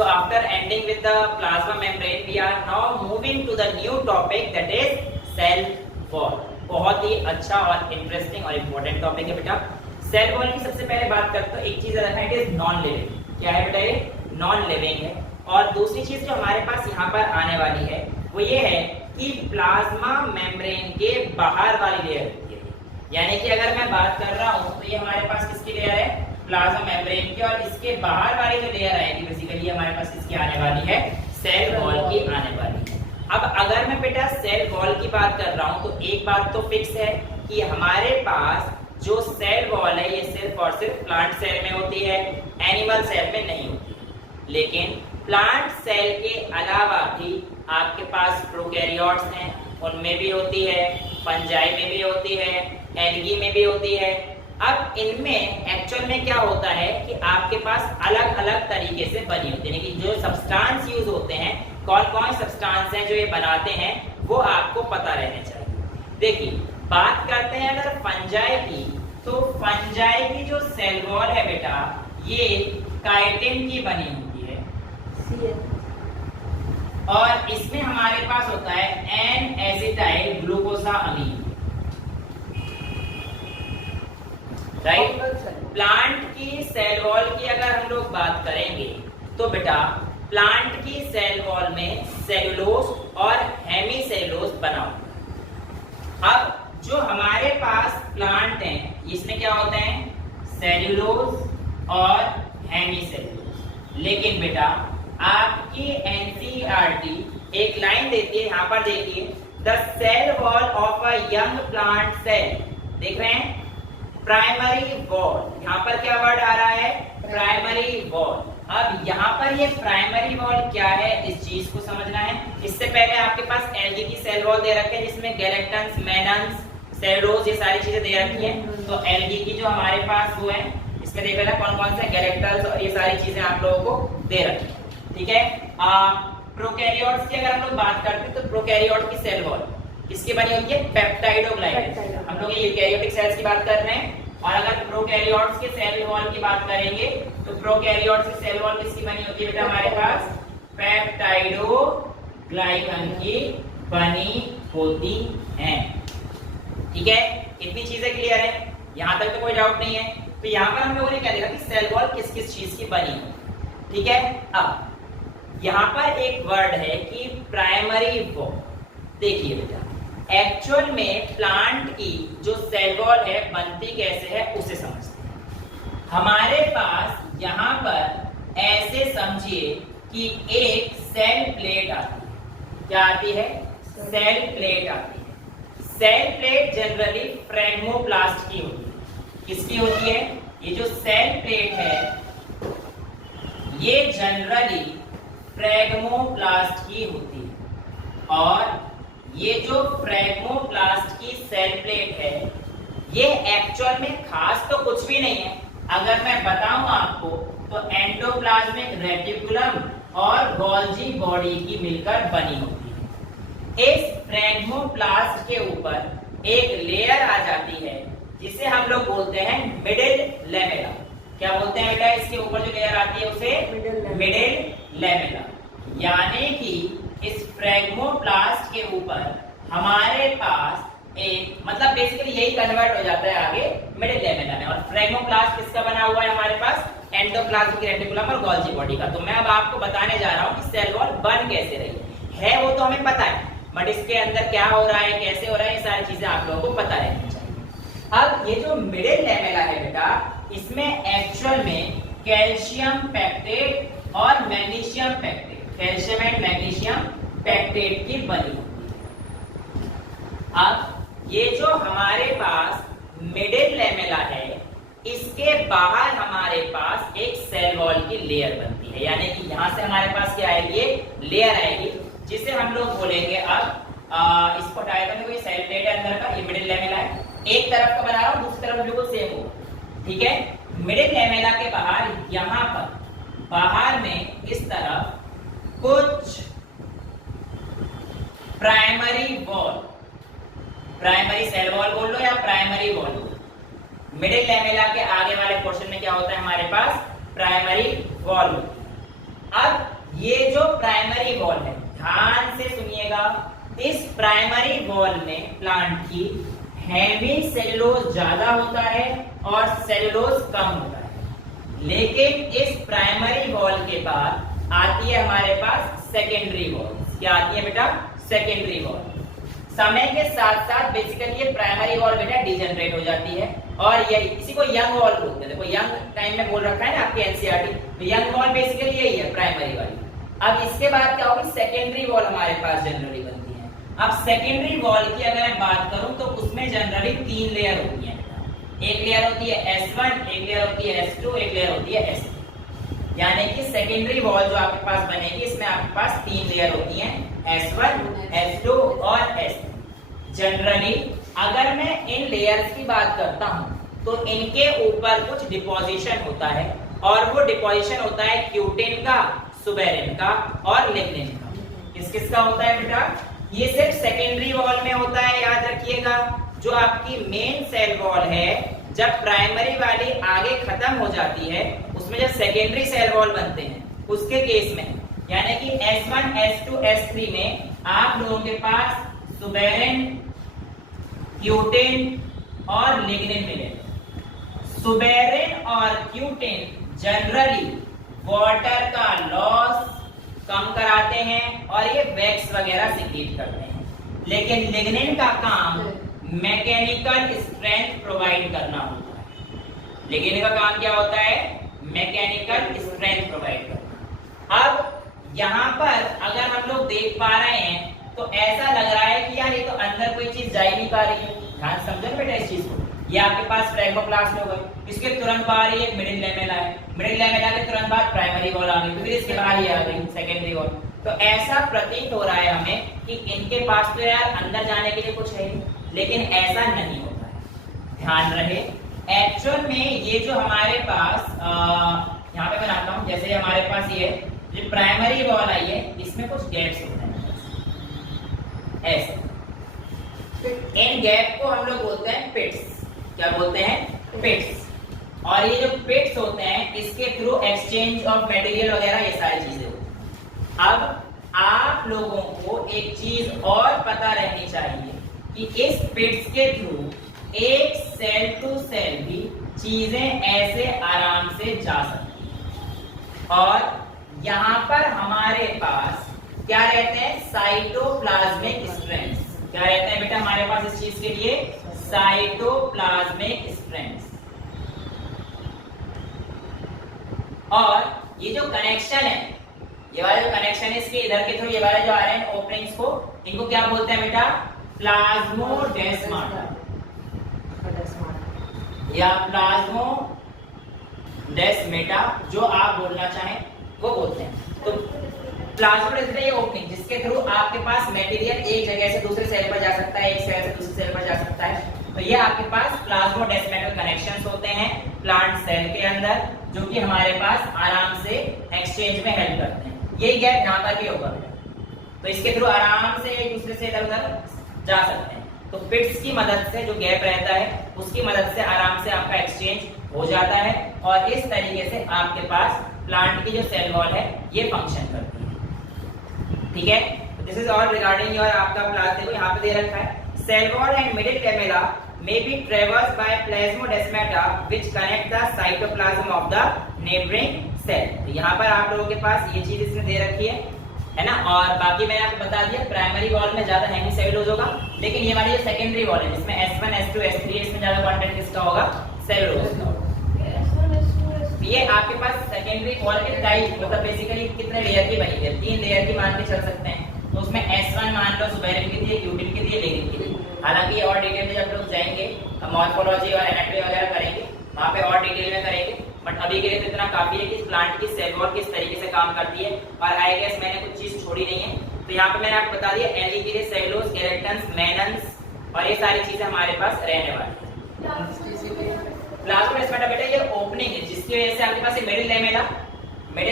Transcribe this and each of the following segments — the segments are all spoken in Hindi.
So after ending with the plasma membrane, we are now moving to the new topic that is cell wall. बहुत ही अच्छा और इंटरेस्टिंग और इम्पोर्टेंट टॉपिक है बेटा। सेल वॉल की सबसे पहले बात करते हैं, एक चीज रखना है, इट इज नॉन लिविंग। क्या है बेटा? ये नॉन लिविंग है। और दूसरी चीज जो हमारे पास यहाँ पर आने वाली है वो ये है कि प्लाज्मा मेम्ब्रेन के बाहर वाली लेयर होती है। यानी कि अगर मैं बात कर रहा हूँ तो ये हमारे पास किसकी लेयर है? प्लाज्मा मेम्ब्रेन की। और इसके बाहर वाली जो लेयर आएगी बेसिकली हमारे पास किसकी आने वाली है? सेल वॉल की आने वाली है। अब अगर मैं बेटा सेल वॉल की बात कर रहा हूँ तो एक बात तो फिक्स है कि हमारे पास जो सेल वॉल है ये सिर्फ और सिर्फ प्लांट सेल में होती है, एनिमल सेल में नहीं होती है। लेकिन प्लांट सेल के अलावा भी आपके पास प्रोकैरियोट्स हैं, उनमें भी होती है, फंजाई में भी होती है, एल्गी में भी होती है। अब इनमें एक्चुअल में क्या होता है कि आपके पास अलग अलग तरीके से बनी होती है, लेकिन जो सब्सटेंस यूज होते हैं, कौन कौन सब्सटेंस हैं जो ये बनाते हैं, वो आपको पता रहने चाहिए। देखिए, बात करते हैं अगर फंजाई की, तो फंजाई की जो सेल वॉल है बेटा ये काइटिन की बनी होती है और इसमें हमारे पास होता है N acetyl glucosamine, right. Plant की सेल वॉल की अगर हम लोग बात करेंगे तो बेटा प्लांट की सेल वॉल में सेलुलोज और हेमीसेलुलोज बना होता है। अब जो हमारे पास प्लांट हैं इसमें क्या होते हैं? सेल्यूलोज और हेमीसेलुलोज। लेकिन बेटा आपकी एनसीईआरटी एक लाइन देती है, यहाँ पर देखिए, the cell wall of a young plant cell, देख रहे हैं, प्राइमरी वॉल। यहाँ पर क्या वर्ड आ रहा है? Primary wall. अब यहाँ पर ये प्राइमरी वॉल क्या है, इस चीज को समझना है। इससे पहले आपके पास एल्गी की सेल वॉल दे रखे हैं जिसमें गैलेक्टन्स, मेनन्स, सेलुलोज ये सारी चीजें दे रखी हैं। तो एल्गी की जो हमारे पास वो है, इसमें देख लेना कौन कौन से गैलेक्टन्स और ये सारी चीजें आप लोगों को दे रखी है, ठीक है। प्रोकैरियोट्स की अगर हम लोग बात करते हैं तो प्रोकैरियोट की सेल वॉल किसकी बनी होती है? पेप्टाइडोग्लाइकन। हम लोग ये यूकैरियोटिक सेल्स की बात कर रहे हैं। और अगर प्रोकैरियोट्स के सेल वॉल की बात करेंगे तो प्रोकैरियोट्स की सेल वॉल किसकी बनी होती है बेटा? हमारे पास पेप्टाइडोग्लाइकन की बनी होती है, ठीक है। इतनी चीजें क्लियर है, यहां तक तो कोई डाउट नहीं है। तो यहां पर हम लोगों ने क्या देखा कि सेल वॉल किस किस चीज की बनी है, ठीक है। अब यहां पर एक वर्ड है कि प्राइमरी वॉल। देखिए बेटा, एक्चुअल में प्लांट की जो सेल वॉल है बनती कैसे है उसे समझते हैं। हमारे पास यहाँ पर ऐसे समझिए कि एक सेल प्लेट आती है। क्या आती है? सेल प्लेट आती है। सेल प्लेट जनरली फ्रेगमोप्लास्ट की होती है। किसकी होती है? ये जो सेल प्लेट है ये जनरली फ्रेगमोप्लास्ट की होती है। और ये जो फ्रेगमोप्लास्ट की सेल प्लेट है ये एक्चुअल में खास तो कुछ भी नहीं है। अगर मैं बताऊं आपको तो एंडोप्लाज्मिक रेटिकुलम और गोल्जी बॉडी की मिलकर बनी होती है। इस फ्रेगमोप्लास्ट के ऊपर एक लेयर आ जाती है जिसे हम लोग बोलते हैं मिडिल लेमेला। क्या बोलते हैं बेटा? इसके ऊपर जो लेयर आती है उसे मिडिल लेमेला। यानी कि इस फ्रेगमोप्लास्ट के ऊपर हमारे पास एक, मतलब बेसिकली यही कन्वर्ट हो जाता है आगे मिडिल लेमेला में। और फ्रेगमोप्लास्ट किसका बना हुआ है हमारे पास? एंडोप्लाज्मिक रेटिकुलम और गोल्जी बॉडी का। तो मैं अब आपको बताने जा रहा हूँ कि सेल वॉल बन कैसे रही है। वो तो हमें पता है, बट इसके अंदर क्या हो रहा है, कैसे हो रहा है, ये सारी चीजें आप लोगों को पता रहनी चाहिए। अब ये जो मिडिल लेमेला है बेटा, इसमें एक्चुअल में कैल्शियम पेक्टेट और magnesium pectate, calcium and magnesium pectate की बनी होती है। अब ये जो हमारे पास मिडिल लेमेला है इसके बाहर हमारे पास एक सेल वॉल की लेयर बनती है। यानी कि यहां से हमारे पास क्या आएगी? लेयर आएगी जिसे हम लोग बोलेंगे अब इसको डायग्राम में सेल प्लेट है अंदर का, ये मिडिल लेमेला है। एक तरफ का बना रहा हूं, दूसरी तरफ बिल्कुल सेम हो, ठीक है। मिडिल लेमेला के बाहर यहां पर बाहर में इस तरफ कुछ primary wall, primary cell wall बोल लो या प्राइमरी वॉल। मिडिल लेमेला के आगे वाले पोर्शन में क्या होता है हमारे पास? Primary wall. अब ये जो प्राइमरी वॉल है, ध्यान से सुनिएगा, इस प्राइमरी वॉल में प्लांट की हेमी सेलुलोज ज्यादा होता है और सेलुलोज कम होता है। लेकिन इस प्राइमरी वॉल के बाद आती है हमारे पास सेकेंडरी वॉल। क्या आती है बेटा? Secondary wall. समय के साथ साथ बेसिकली ये प्राइमरी वॉल बेटा डिजेनरेट हो जाती है और ये इसी को यंग वॉल बोलते हैं। देखो यंग टाइम में बोल रखा है ना आपके एनसीईआरटी, तो यंग वॉल बेसिकली यही है, प्राइमरी वाली। अब इसके बाद क्या होगी? सेकेंडरी वॉल हमारे पास जनरली बनती है। अब सेकेंडरी वॉल की अगर मैं बात करूं तो उसमें जनरली 3 लेयर होती है। एक लेयर होती है S1, एक लेयर होती है S2, एक लेयर होती है S3। यानी कि सेकेंडरी वॉल जो आपके पास बनेगी इसमें आपके पास 3 लेयर होती हैं, S1, S2 और S3। जनरली अगर मैं इन लेयर्स की बात करता हूं तो इनके ऊपर कुछ डिपोजिशन होता है और वो डिपोजिशन होता है क्यूटिन का, सुबेरिन का और लिग्निन का। किस किस का होता है बेटा? ये सिर्फ सेकेंडरी वॉल में होता है, याद रखिएगा। जो आपकी मेन सेल वॉल है, जब प्राइमरी वाली आगे खत्म हो जाती है, उसमें जब सेकेंडरी सेल वॉल बनते हैं उसके केस में, यानी कि S1, S2, S3 में आप लोगों के पास सुबेरिन, क्यूटिन और लिग्निन मिले। सुबेरिन और क्यूटिन जनरली वाटर का लॉस कम कराते हैं और ये वैक्स वगैरह सिक्रीट करते हैं। लेकिन लिग्निन का काम मैकेनिकल स्ट्रेंथ प्रोवाइड करना होता है। लिग्निन का काम क्या होता है? मैकेनिकल स्ट्रेंथ प्रोवाइड करना। अब यहाँ पर अगर हम लोग देख पा रहे हैं तो ऐसा लग रहा है कि यार ये तो अंदर कोई चीज जा ही नहीं पा रही है। ध्यान समझो बेटा इस चीज को। ये आपके पास फ्रैगमोप्लास्ट हो गए, इसके तुरंत बाहर ये मिडिल लैमेला है, मिडिल लैमेला के तुरंत बाद प्राइमरी वॉल आ गई, फिर इसके बाहर ये आ गई सेकेंडरी वॉल। तो ऐसा प्रतीत हो रहा है हमें कि इनके पास तो यार अंदर जाने के लिए कुछ है, लेकिन ऐसा नहीं होता है। ध्यान रहे, एक्चुअल में ये जो हमारे पास यहाँ पे बनाता हूँ, जैसे हमारे पास ये जो प्राइमरी वॉल आई है इसमें कुछ गैप्स होते हैं ऐसे। इन गैप को हम लोग बोलते हैं पिट्स। क्या बोलते हैं? पिट्स। और ये जो पिट्स होते हैं इसके थ्रू एक्सचेंज ऑफ मटेरियल वगैरह ये सारी चीजें होती हैं। अब आप लोगों को एक चीज और पता रहनी चाहिए कि इस पिट्स के थ्रू एक सेल टू सेल भी चीजें ऐसे आराम से जा सकती हैं। और यहाँ पर हमारे पास क्या रहते हैं? Cytoplasmic strands. क्या रहते हैं बेटा हमारे पास इस चीज के लिए? Cytoplasmic strands. और ये जो कनेक्शन है, ये वाला जो कनेक्शन है इसके इधर के थ्रू ये वाले जो आ रहे हैं ओपनिंग्स को, इनको क्या बोलते हैं बेटा? प्लाज्मोडेस्माटा या प्लाज्मोडेस्माटा, जो आप बोलना चाहें वो बोलते हैं। तो प्लाज्मोडेस्माटा ये ओपनिंग जिसके थ्रू आपके पास मटेरियल एक जगह से दूसरे सेल पर जा सकता है, एक सेल से दूसरे सेल पर जा सकता है। तो ये आपके पास प्लाज्मोडेस्माटल कनेक्शंस होते हैं प्लांट सेल के अंदर, जो कि हमारे पास आराम से एक्सचेंज में हेल्प करते हैं। यही गैप यहाँ पर भी होगा, तो इसके थ्रू आराम से एक दूसरे से इधर उधर जा सकते हैं। तो पिट्स की मदद से जो गैप रहता है उसकी मदद से आराम से आपका एक्सचेंज हो जाता है और इस तरीके से आपके पास प्लांट की जो सेल वॉल है ये फंक्शन करती है। ठीक है, this is all regarding your आपका प्लांट। देखो यहाँ पे दे रखा है cell wall and middle lamella may be traversed by plasmodesmata which connect the cytoplasm of the neighboring cell। तो यहाँ पर आप लोगों के पास ये चीज इसमें दे रखी है ना। और बाकी मैंने आपको बता दिया प्राइमरी वॉल में ज्यादा हेमी सेलुलोज होगा, लेकिन ये हमारी जो सेकेंडरी वॉल है जिसमें S1, S2, S3 इसमें ज्यादा कंटेंट किसका होगा? सेलुलोज का होगा। ये आपके पास सेकेंडरी वॉल के टाइप मतलब बेसिकली कितने लेयर की बनी है? 3 लेयर की मान के चल सकते हैं। तो उसमें S1 मान लो सुबेरिन की थी, क्यूटिन की थी, लिग्निन की थी। हालांकि और डिटेल में जब लोग जाएंगे मॉर्फोलॉजी और एनाटॉमी वगैरह करेंगे वहां पे और डिटेल में करेंगे, बट अभी के लिए तो इतना काफी है कि प्लांट की सेल वॉल किस तरीके से काम करती है। और आई गेस मैंने कुछ चीज छोड़ी नहीं है, तो यहाँ पे मैंने आपको बता दिया एलई के लिए सेलुलोज, केराटिन्स, मेनन्स और ये सारी चीजें हमारे पास रहने वाली है। प्लाज्मोडेस्माटा बेटा ये ओपनिंग है जिसकी वजह से आपके पास मिडिल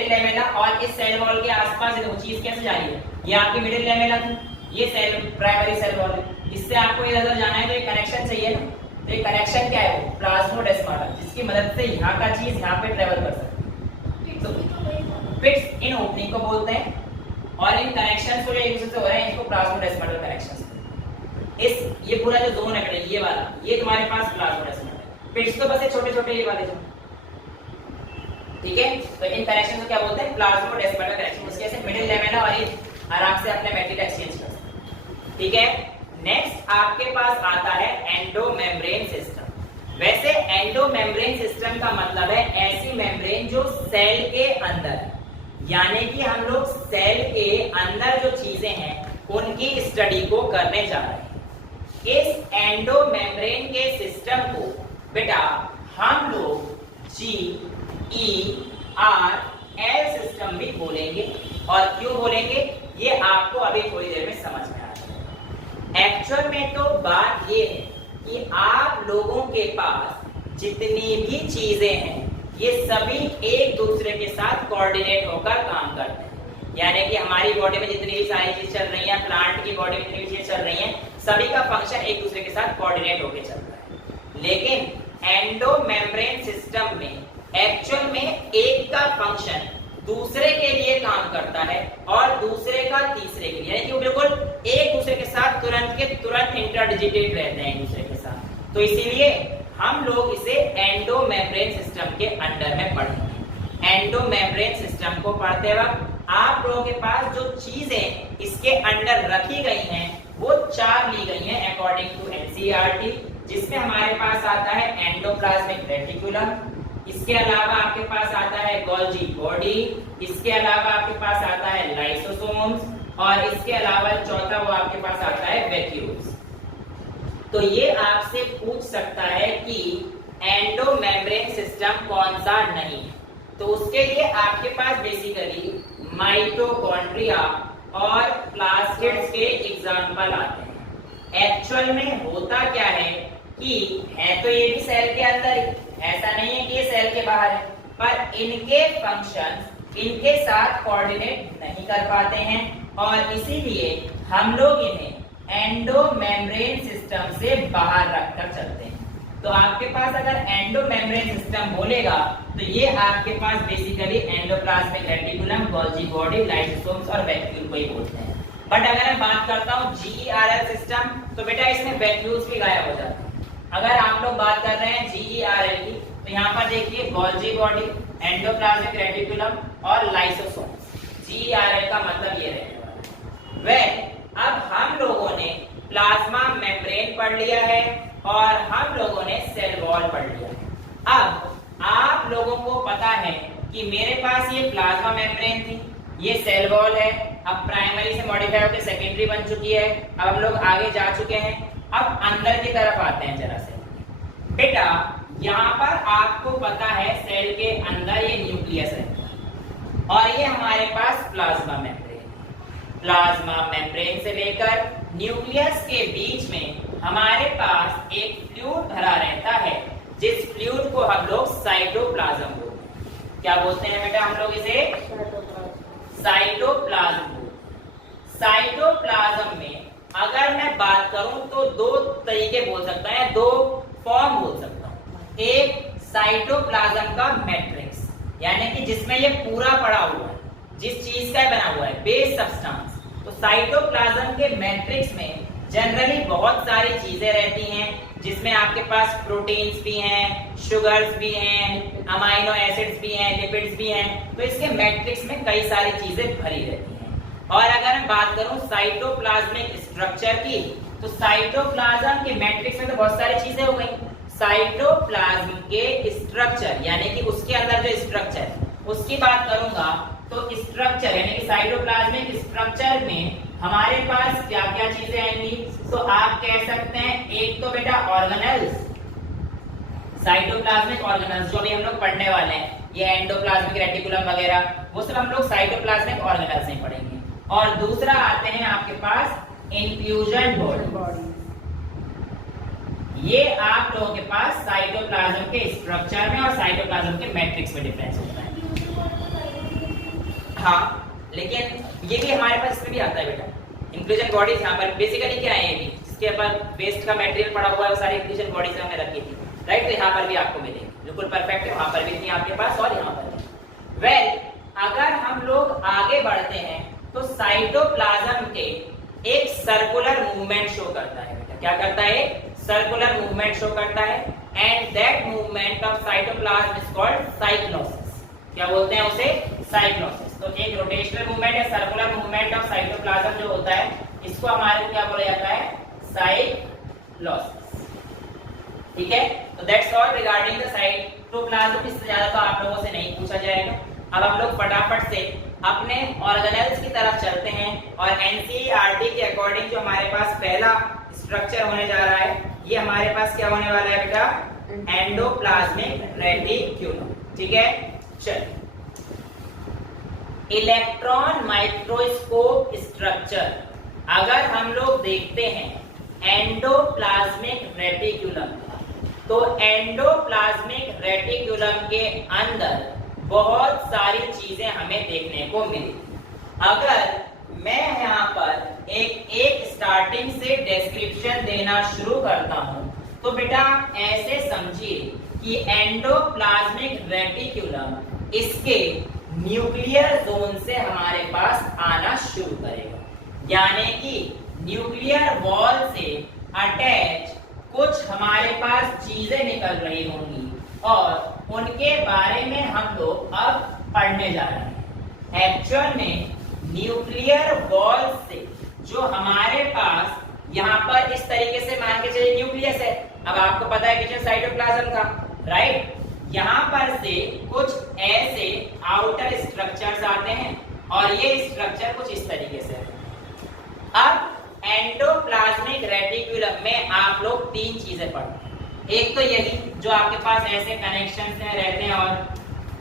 लैमेला और इस सेल वॉल के आसपास वो चीज कैसे जा रही है? ये आपकी मिडिल लैमेला थी, ये सेल प्राइमरी सेल वॉल है, इससे आपको इधर जाना है तो एक कनेक्शन चाहिए ना। तो ये कनेक्शन क्या है? वो प्लाज्मोडेस्माटा, जिसकी मदद से यहाँ का चीज यहाँ पे ट्रेवल कर सकती है। तो पिट्स इन ओपनिंग इनको बोलते हैं, और इन कनेक्शंस को जो एक दूसरे से हो रहे हैं इसको प्लाज्मोडेस्माटल कनेक्शंस। इस ये पूरा जो जोन है बेटा ये वाला, ये तुम्हारे पास प्लाज्मोडेस्माटा है। पिट्स तो बस ये छोटे-छोटे ये वाले जो, ठीक है। तो इन कनेक्शन को क्या बोलते हैं? Plasmodesmata connection. उसके ऐसे मिडिल लेमेला और ये आराम से अपने मेटेरियल एक्सचेंज कर सकते हैं, ठीक है। नेक्स्ट आपके पास आता है एंडोमेम्ब्रेन सिस्टम। वैसे एंडोमेम्ब्रेन सिस्टम का मतलब है ऐसी मेम्ब्रेन जो सेल के अंदर, यानी कि हम लोग सेल के अंदर जो चीजें हैं उनकी स्टडी को करने जा रहे हैं। इस एंडोमेम्ब्रेन के सिस्टम को बेटा हम लोग GERL सिस्टम भी बोलेंगे। और क्यों बोलेंगे ये आपको अभी थोड़ी देर में समझ में आ जाएगा। एक्चुअल में तो बात ये है कि आप लोगों के पास जितनी भी चीजें हैं ये सभी एक दूसरे के साथ कोऑर्डिनेट होकर काम करते हैं। यानी कि हमारी बॉडी में जितनी भी सारी चीज चल रही है, प्लांट की बॉडी में जितनी भी चीज चल रही है, सभी का फंक्शन एक दूसरे के साथ कोऑर्डिनेट होकर चल रहा है। लेकिन एंडोमेम्ब्रेन सिस्टम में एक्चुअल में एक का फंक्शन दूसरे के लिए काम करता है और दूसरे का तीसरे के लिए, यानी कि वो बिल्कुल एक दूसरे के साथ तुरंत के तुरंत इंटरडिजिटेट रहते हैं एक दूसरे के साथ। तो इसीलिए हम लोग इसे एंडोमेम्ब्रेन सिस्टम के अंडर में पढ़ेंगे। एंडोमेम्ब्रेन सिस्टम को पढ़ते वक्त आप लोगों के पास जो चीजें इसके अंडर रखी गई हैं वो 4 ली गई हैं अकॉर्डिंग टू एनसीईआरटी, जिसमें हमारे पास आता है एंडोप्लाज्मिक रेटिकुलम, इसके अलावा आपके पास आता है गोल्जी बॉडी, इसके अलावा आपके पास आता है लाइसोसोम्स, और इसके अलावा चौथा वो आपके पास आता है वैक्यूल्स। तो ये आपसे पूछ सकता है कि एंडोमेम्ब्रेन सिस्टम कौन सा नहीं है, तो उसके लिए आपके पास बेसिकली माइटोकॉन्ड्रिया और प्लास्टिड्स के एग्जाम्पल आते हैं। एक्चुअल में होता क्या है कि है तो ये भी सेल के अंदर ही, ऐसा नहीं है कि ये सेल के बाहर है, पर इनके फंक्शंस इनके साथ कोऑर्डिनेट नहीं कर पाते हैं और इसीलिए हम लोग इन्हें एंडोमेम्ब्रेन सिस्टम से बाहर रखकर चलते हैं। तो आपके पास अगर एंडोमेम्ब्रेन सिस्टम बोलेगा तो ये आपके पास basically endoplasmic reticulum, Golgi body, lysosomes और वैक्यूल को ही बोलते हैं। बट अगर मैं बात करता हूँ GERL सिस्टम तो बेटा इसमें वैक्यूल्स भी गायब हो जाते हैं। अगर आप लोग बात कर रहे हैं GERL की तो यहाँ पर देखिए गोल्जी बॉडी, एंडोप्लाज्मिक रेटिकुलम और लाइसोसोम्स। GERL का मतलब ये रहने वाला है। अब हम लोगों ने प्लाज्मा मेम्ब्रेन पढ़ लिया है और हम लोगों ने सेल वॉल पढ़ लिया है। अब आप लोगों को पता है कि मेरे पास ये प्लाज्मा मेम्ब्रेन थी, ये सेल वॉल है, अब प्राइमरी से मॉडिफाई होकर सेकेंडरी बन चुकी है। अब हम लोग आगे जा चुके हैं, अब अंदर की तरफ आते हैं जरा से। बेटा यहाँ पर आपको पता है सेल के अंदर ये न्यूक्लियस है और ये हमारे पास प्लाज्मा मेम्ब्रेन। प्लाज्मा मेम्ब्रेन से लेकर न्यूक्लियस के बीच में हमारे पास एक फ्लूइड भरा रहता है, जिस फ्लूइड को हम लोग साइटोप्लाज्म बोलते हैं। क्या बोलते हैं बेटा हम लोग इसे? साइटोप्लाज्म। साइटोप्लाज्म में अगर मैं बात करूं तो 2 तरीके बोल सकता है, 2 फॉर्म बोल सकता हूं। एक साइटोप्लाज्म का मैट्रिक्स, यानी कि जिसमें ये पूरा पड़ा हुआ है, जिस चीज का बना हुआ है बेस सब्सटेंस। तो साइटोप्लाज्म के मैट्रिक्स में जनरली बहुत सारी चीजें रहती हैं, जिसमें आपके पास प्रोटीन्स भी हैं, शुगर्स भी हैं, अमाइनो एसिड्स भी हैं, लिपिड्स भी हैं। तो इसके मैट्रिक्स में कई सारी चीजें भरी रहती हैं। और अगर मैं बात करूं साइटोप्लाज्मिक स्ट्रक्चर की तो साइटोप्लाज्म के मैट्रिक्स में तो बहुत सारी चीजें हो गई। साइटोप्लाज्म के स्ट्रक्चर यानी कि उसके अंदर जो स्ट्रक्चर उसकी बात करूंगा तो स्ट्रक्चर यानी कि साइटोप्लाज्मिक स्ट्रक्चर में हमारे पास क्या क्या चीजें आएंगी? तो आप कह सकते हैं एक तो बेटा ऑर्गेनेल्स, साइटोप्लाज्मिक ऑर्गेनेल्स जो भी हम लोग पढ़ने वाले हैं, ये एंडोप्लाज्मिक रेटिकुलम वगैरह वो सब हम लोग साइटोप्लाज्मिक ऑर्गेनेल्स में पढ़ेंगे। और दूसरा आते हैं आपके पास इन्फ्यूजन बॉडी। ये आप लोगों के पास साइटोप्लाज्म के स्ट्रक्चर में और साइटोप्लाज्म के मैट्रिक्स में डिफरेंस होता है। हाँ, लेकिन ये भी हमारे पास इसमें भी आता है बेटा इंक्लूजन बॉडीज। यहाँ पर बेसिकली क्या है, ये भी जिसके ऊपर वेस्ट का मटेरियल पड़ा हुआ है वो सारी इंक्लूजन बॉडीज हमने रखी थी, राइट। तो यहाँ पर भी आपको मिलेगी, बिल्कुल परफेक्ट है, वहां पर भी थी आपके पास और यहाँ पर। वेल अगर हम लोग आगे बढ़ते हैं तो साइटोप्लाज्म के एक सर्कुलर मूवमेंट शो करता है बेटा। क्या करता है? सर्कुलर मूवमेंट शो करता है and that movement of cytoplasm is called cyclosis. क्या बोलते हैं उसे? साइक्लोसिस। तो एक रोटेशनल मूवमेंट या सर्कुलर मूवमेंट ऑफ साइटोप्लाज्म जो होता है इसको हमारे को क्या बोला जाता है? साइक्लोसिस। ठीक है, तो that's all regarding the cytoplasm. इससे ज्यादा तो आप लोगों से नहीं पूछा जाएगा। अब हम लोग फटाफट से अपने ऑर्गेनेल्स की तरफ चलते हैं और एनसीईआरटी के अकॉर्डिंग जो हमारे पास पहला स्ट्रक्चर होने जा रहा है ये हमारे पास क्या होने वाला है बेटा? Endoplasmic reticulum. ठीक है, चलिए इलेक्ट्रॉन माइक्रोस्कोप स्ट्रक्चर अगर हम लोग देखते हैं एंडोप्लाज्मिक रेटिक्यूलम, तो एंडोप्लाज्मिक रेटिक्यूलम के अंदर बहुत सारी चीजें हमें देखने को मिली। अगर मैं यहाँ पर एक स्टार्टिंग से डिस्क्रिप्शन देना शुरू करता हूँ तो बेटा ऐसे समझिए कि एंडोप्लाज्मिक रेटिक्यूलम इसके न्यूक्लियर जोन से हमारे पास आना शुरू करेगा, यानी कि न्यूक्लियर वॉल से अटैच कुछ हमारे पास चीजें निकल रही होंगी और उनके बारे में हम लोग अब पढ़ने जा रहे हैं। एक्चुअल में न्यूक्लियर वॉल से जो हमारे पास यहाँ पर इस तरीके से मान के चलिए न्यूक्लियस है। अब आपको पता है किचन साइटोप्लाज्म का, राइट? यहाँ पर से कुछ ऐसे आउटर स्ट्रक्चर्स आते हैं और ये स्ट्रक्चर कुछ इस तरीके से है। अब एंडोप्लाज्मिक रेटिक्यूलम में आप लोग तीन चीजें पढ़ते हैं। एक तो यही जो आपके पास ऐसे कनेक्शन रहते हैं और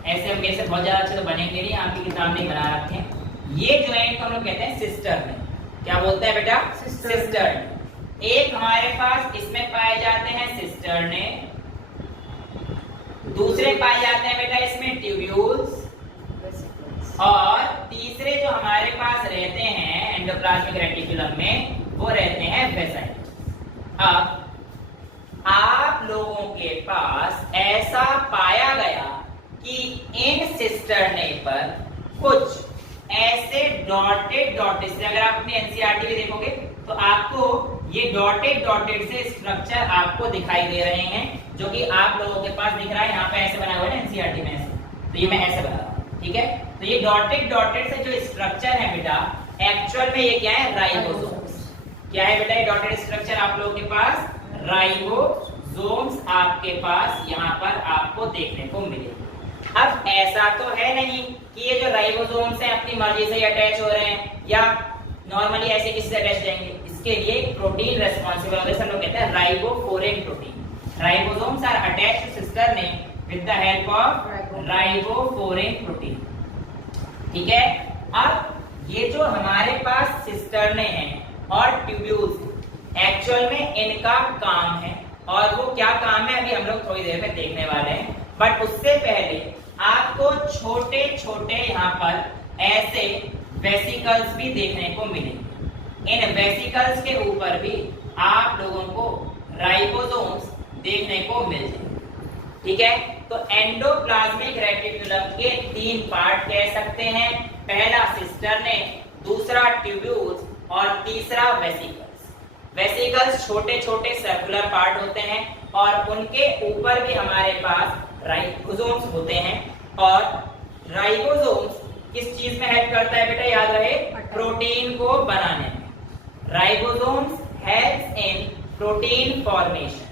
ऐसे बहुत ज्यादा अच्छे तो बनेंगे नहीं, आपकी किताब नहीं बना रखे हैं। ये ज्वाइंट को हम लोग कहते हैं सिस्टर्न। क्या बोलते हैं बेटा? सिस्टर्न। एक हमारे पास इसमें पाए जाते हैं सिस्टर्न, दूसरे पाए जाते हैं बेटा इसमें ट्यूब्यूल्स, और तीसरे जो हमारे पास रहते हैं एंडोप्लाज्मिक रेटिक्यूलम में वो रहते हैं वेसाइकल्स। अब आप लोगों के पास ऐसा पाया गया कि इन सिस्टर्ने पर कुछ ऐसे डॉटेड से, अगर आप अपनी एनसीईआरटी में देखोगे तो आपको ये डॉटेड से स्ट्रक्चर आपको दिखाई दे रहे हैं, जो कि आप लोगों के पास दिख रहा है। यहाँ पे ऐसे बना हुआ है ना एनसीईआरटी में ऐसे, तो ये मैं ऐसे बना रहा हूँ। ठीक है, तो ये डॉटेड से जो स्ट्रक्चर है बेटा एक्चुअल में ये क्या है? राइबोसोम्स। क्या है बेटा ये डॉटेड स्ट्रक्चर? आप लोगों के पास राइबोसोम्स आपके पास यहाँ पर आपको देखने को मिले। अब ऐसा तो है नहीं कि ये जो राइबोसोम्स हैं अपनी मर्जी से अटैच हो रहे हैं या नॉर्मली ऐसे किसी से अटैच रहेंगे। इसके लिए प्रोटीन रेस्पॉन्सिबल होता है, सब लोग कहते हैं ribophorin protein. Ribosomes are attached to cisternae with the help of ribophorin protein. ठीक है, अब ये जो हमारे पास सिस्टर्ने हैं और ट्यूब्यूल्स एक्चुअल में इनका काम है, और वो क्या काम है अभी हम लोग थोड़ी देर में देखने वाले हैं। बट उससे पहले आपको छोटे छोटे यहाँ पर ऐसे वेसिकल्स भी देखने को मिलेंगे। इन वेसिकल्स के ऊपर भी आप लोगों को राइबोसोम्स देखने को मिल जाएंगे। ठीक है, तो एंडोप्लाज्मिक रेटिक्यूलम के तीन पार्ट कह सकते हैं। पहला सिस्टर्ने, दूसरा ट्यूब्यूल्स और तीसरा वेसिकल्स। वेसिकल्स छोटे छोटे सर्कुलर पार्ट होते हैं और उनके ऊपर भी हमारे पास राइबोसोम्स होते हैं। और राइबोसोम्स किस चीज में हेल्प करता है बेटा? याद रहे, प्रोटीन को बनाने में। Ribosomes helps in protein formation.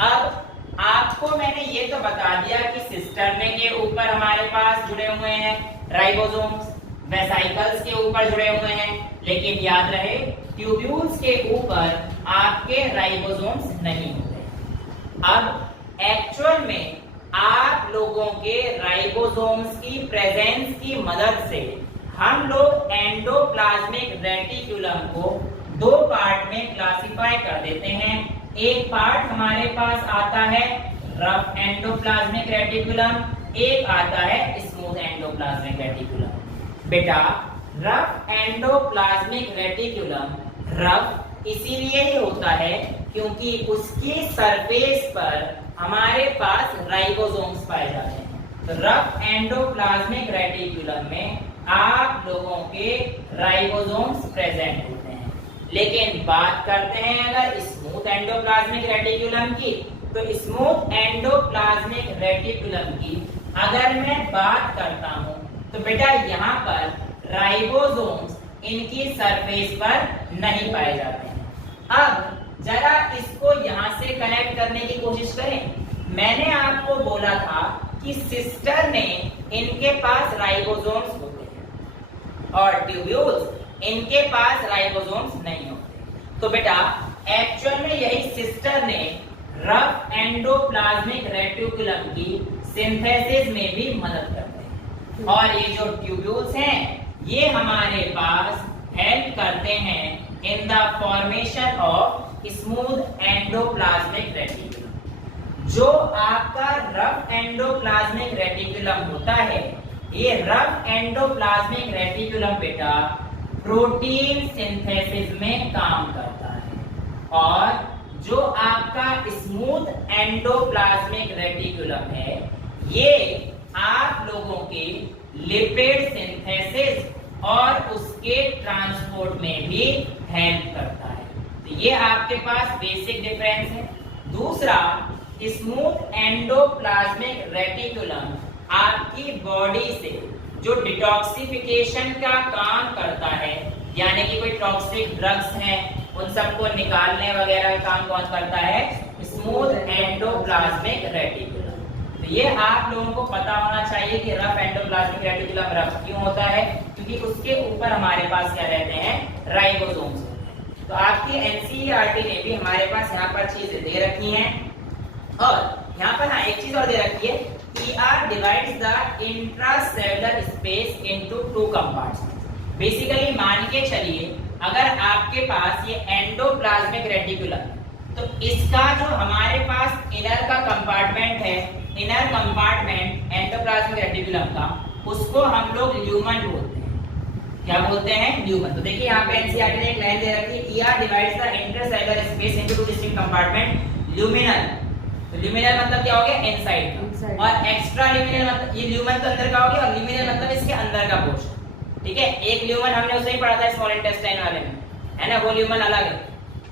अब आपको मैंने ये तो बता दिया कि सिस्टर्ने के ऊपर हमारे पास जुड़े हुए हैं राइबोसोम्स, वेसाइकल्स के ऊपर जुड़े हुए हैं, लेकिन याद रहे ट्यूब्यूल्स के ऊपर आपके राइबोसोम्स नहीं होते। अब एक्चुअल में आप लोगों के राइबोसोम्स की प्रेजेंस की मदद से हम लोग एंडोप्लाज्मिक रेटिक्यूलम को दो पार्ट में क्लासिफाई कर देते हैं। एक पार्ट हमारे पास आता है रफ एंडोप्लाज्मिक रेटिक्यूलम, एक आता है स्मूथ एंडोप्लाज्मिक रेटिक्यूलम। बेटा रफ एंडोप्लाज्मिक रेटिक्यूलम रफ इसीलिए ही होता है क्योंकि उसकी सरफेस पर हमारे पास राइबोसोम्स पाए जाते हैं। तो रफ एंडोप्लाज्मिक रेटिकुलम में आप लोगों के राइबोसोम्स प्रेजेंट होते हैं। लेकिन बात करते हैं अगर स्मूथ एंडोप्लाज्मिक रेटिकुलम की, तो स्मूथ एंडोप्लाज्मिक रेटिकुलम की अगर मैं बात करता हूं तो बेटा यहाँ पर राइबोसोम्स इनकी सरफेस पर नहीं पाए जाते हैं। अब जरा इसको यहाँ से कनेक्ट करने की कोशिश करें। मैंने आपको बोला था कि सिस्टर में इनके पास राइबोसोम्स होते हैं और ट्यूब्यूल्स इनके पास राइबोसोम्स नहीं होते। तो बेटा एक्चुअल में यही सिस्टर ने रफ एंडोप्लाज्मिक रेटिकुलम की सिंथेसिस में भी मदद करते हैं और ये जो ट्यूब्यूल्स हैं ये हमारे पास हेल्प करते हैं in the formation of smooth endoplasmic reticulum. जो आपका रफ एंडोप्लाज्मिक रेटिकुलम होता है, ये रफ एंडोप्लाज्मिक रेटिकुलम बेटा प्रोटीन सिंथेसिस में काम करता है और जो आपका स्मूथ एंडोप्लाज्मिक रेटिकुलम है ये आप लोगों के लिपिड सिंथेसिस और उसके ट्रांसपोर्ट में भी हेल्प करता है। तो ये आपके पास बेसिक डिफरेंस है। दूसरा, स्मूथ एंडोप्लाज्मिक रेटिकुलम आपकी बॉडी से जो डिटॉक्सिफिकेशन का काम करता है, यानी कि कोई टॉक्सिक ड्रग्स हैं उन सबको निकालने वगैरह का काम कौन करता है? Smooth endoplasmic reticulum. तो ये आप लोगों को पता होना चाहिए कि रफ एंडोप्लाज्मिक रेटिकुलम रफ क्यों होता है, क्योंकि उसके ऊपर हमारे पास क्या रहते हैं? राइबोसोम्स होते हैं। तो आपकी एनसीईआरटी ने भी हमारे पास यहाँ पर चीजें दे रखी हैं और यहाँ पर हाँ एक चीज और दे रखी है, ER divides the intracellular space into two compartments। Basically मान के चलिए अगर आपके पास ये एंडोप्लाज्मिक रेटिकुलम, तो इसका जो हमारे पास इनर का कंपार्टमेंट है, इनर कंपार्टमेंट एंडोप्लाज्मिक रेटिकुलम का, उसको हम लोग ल्यूमन बोलते हैं। क्या बोलते हैं? ल्यूमन। तो देखिए यहाँ पे एनसीईआरटी ने एक लाइन दे रखी है, ER divides the intracellular space into two distinct compartment, luminal. तो ल्यूमिनल मतलब क्या हो गया? इनसाइड का, और एक्स्ट्रा ल्यूमिनल मतलब ये ल्यूमन तो अंदर का हो गया और ल्यूमिनल मतलब इसके अंदर का पोर्शन। ठीक है, एक ल्यूमन हमने उसे ही पढ़ा था स्मॉल इंटेस्टाइन वाले में, है ना, वो ल्यूमन अलग है।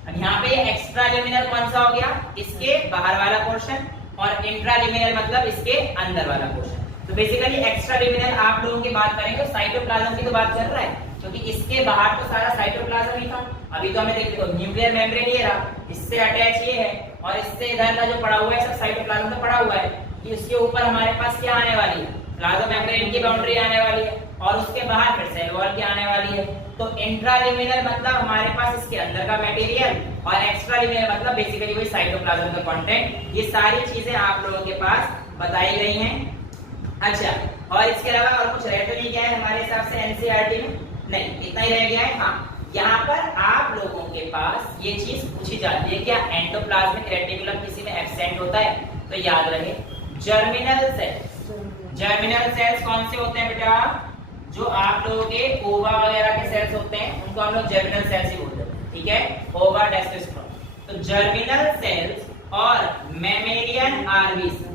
अब यहाँ पे ये एक्स्ट्रा ल्यूमिनल कौन सा हो गया? इसके बाहर वाला पोर्शन, और इंट्रा ल्यूमिनल मतलब इसके अंदर वाला पोर्शन। तो बेसिकली एक्स्ट्रा ल्यूमिनल आप लोगों की बात करेंगे तो साइटोप्लाज्म की तो बात कर रहा है, क्योंकि इसके बाहर तो सारा साइटोप्लाज्म ही था। अभी तो हमें देखो न्यूक्लियर मेम्ब्रेन ये रहा, इससे अटैच ये है और इससे इधर का जो पड़ा हुआ है सब साइटोप्लाज्म तो पड़ा हुआ है कि उसके ऊपर हमारे पास क्या आने वाली है? प्लाज्मा मेम्ब्रेन की बाउंड्री आने वाली है और उसके बाहर फिर सेल वॉल की आने वाली है। तो इंट्राल्यूमिनल मतलब हमारे पास इसके अंदर का मटेरियल और एक्स्ट्राल्यूमिनल मतलब बेसिकली वही साइटोप्लाज्म का कंटेंट। ये सारी चीजें आप लोगों के पास बताई गई हैं। अच्छा, और इसके अलावा और कुछ रह तो नहीं गया है हमारे हिसाब से एनसीईआरटी में? नहीं, इतना ही रह गया है। हाँ, यहाँ पर आप लोगों के पास ये चीज पूछी जाती है, क्या एंडोप्लाज्मिक रेटिकुलम किसी में एब्सेंट होता है? तो याद रहे जर्मिनल सेल्स। जर्मिनल सेल्स कौन से होते हैं बेटा? जो आप लोगों के ओवा वगैरह के सेल्स होते हैं उनको हम लोग जर्मिनल सेल्स ही बोलते हैं। ठीक है, ओवा टेस्टोस्टेरोन। तो जर्मिनल सेल्स और मैमेलियन आरबीसी,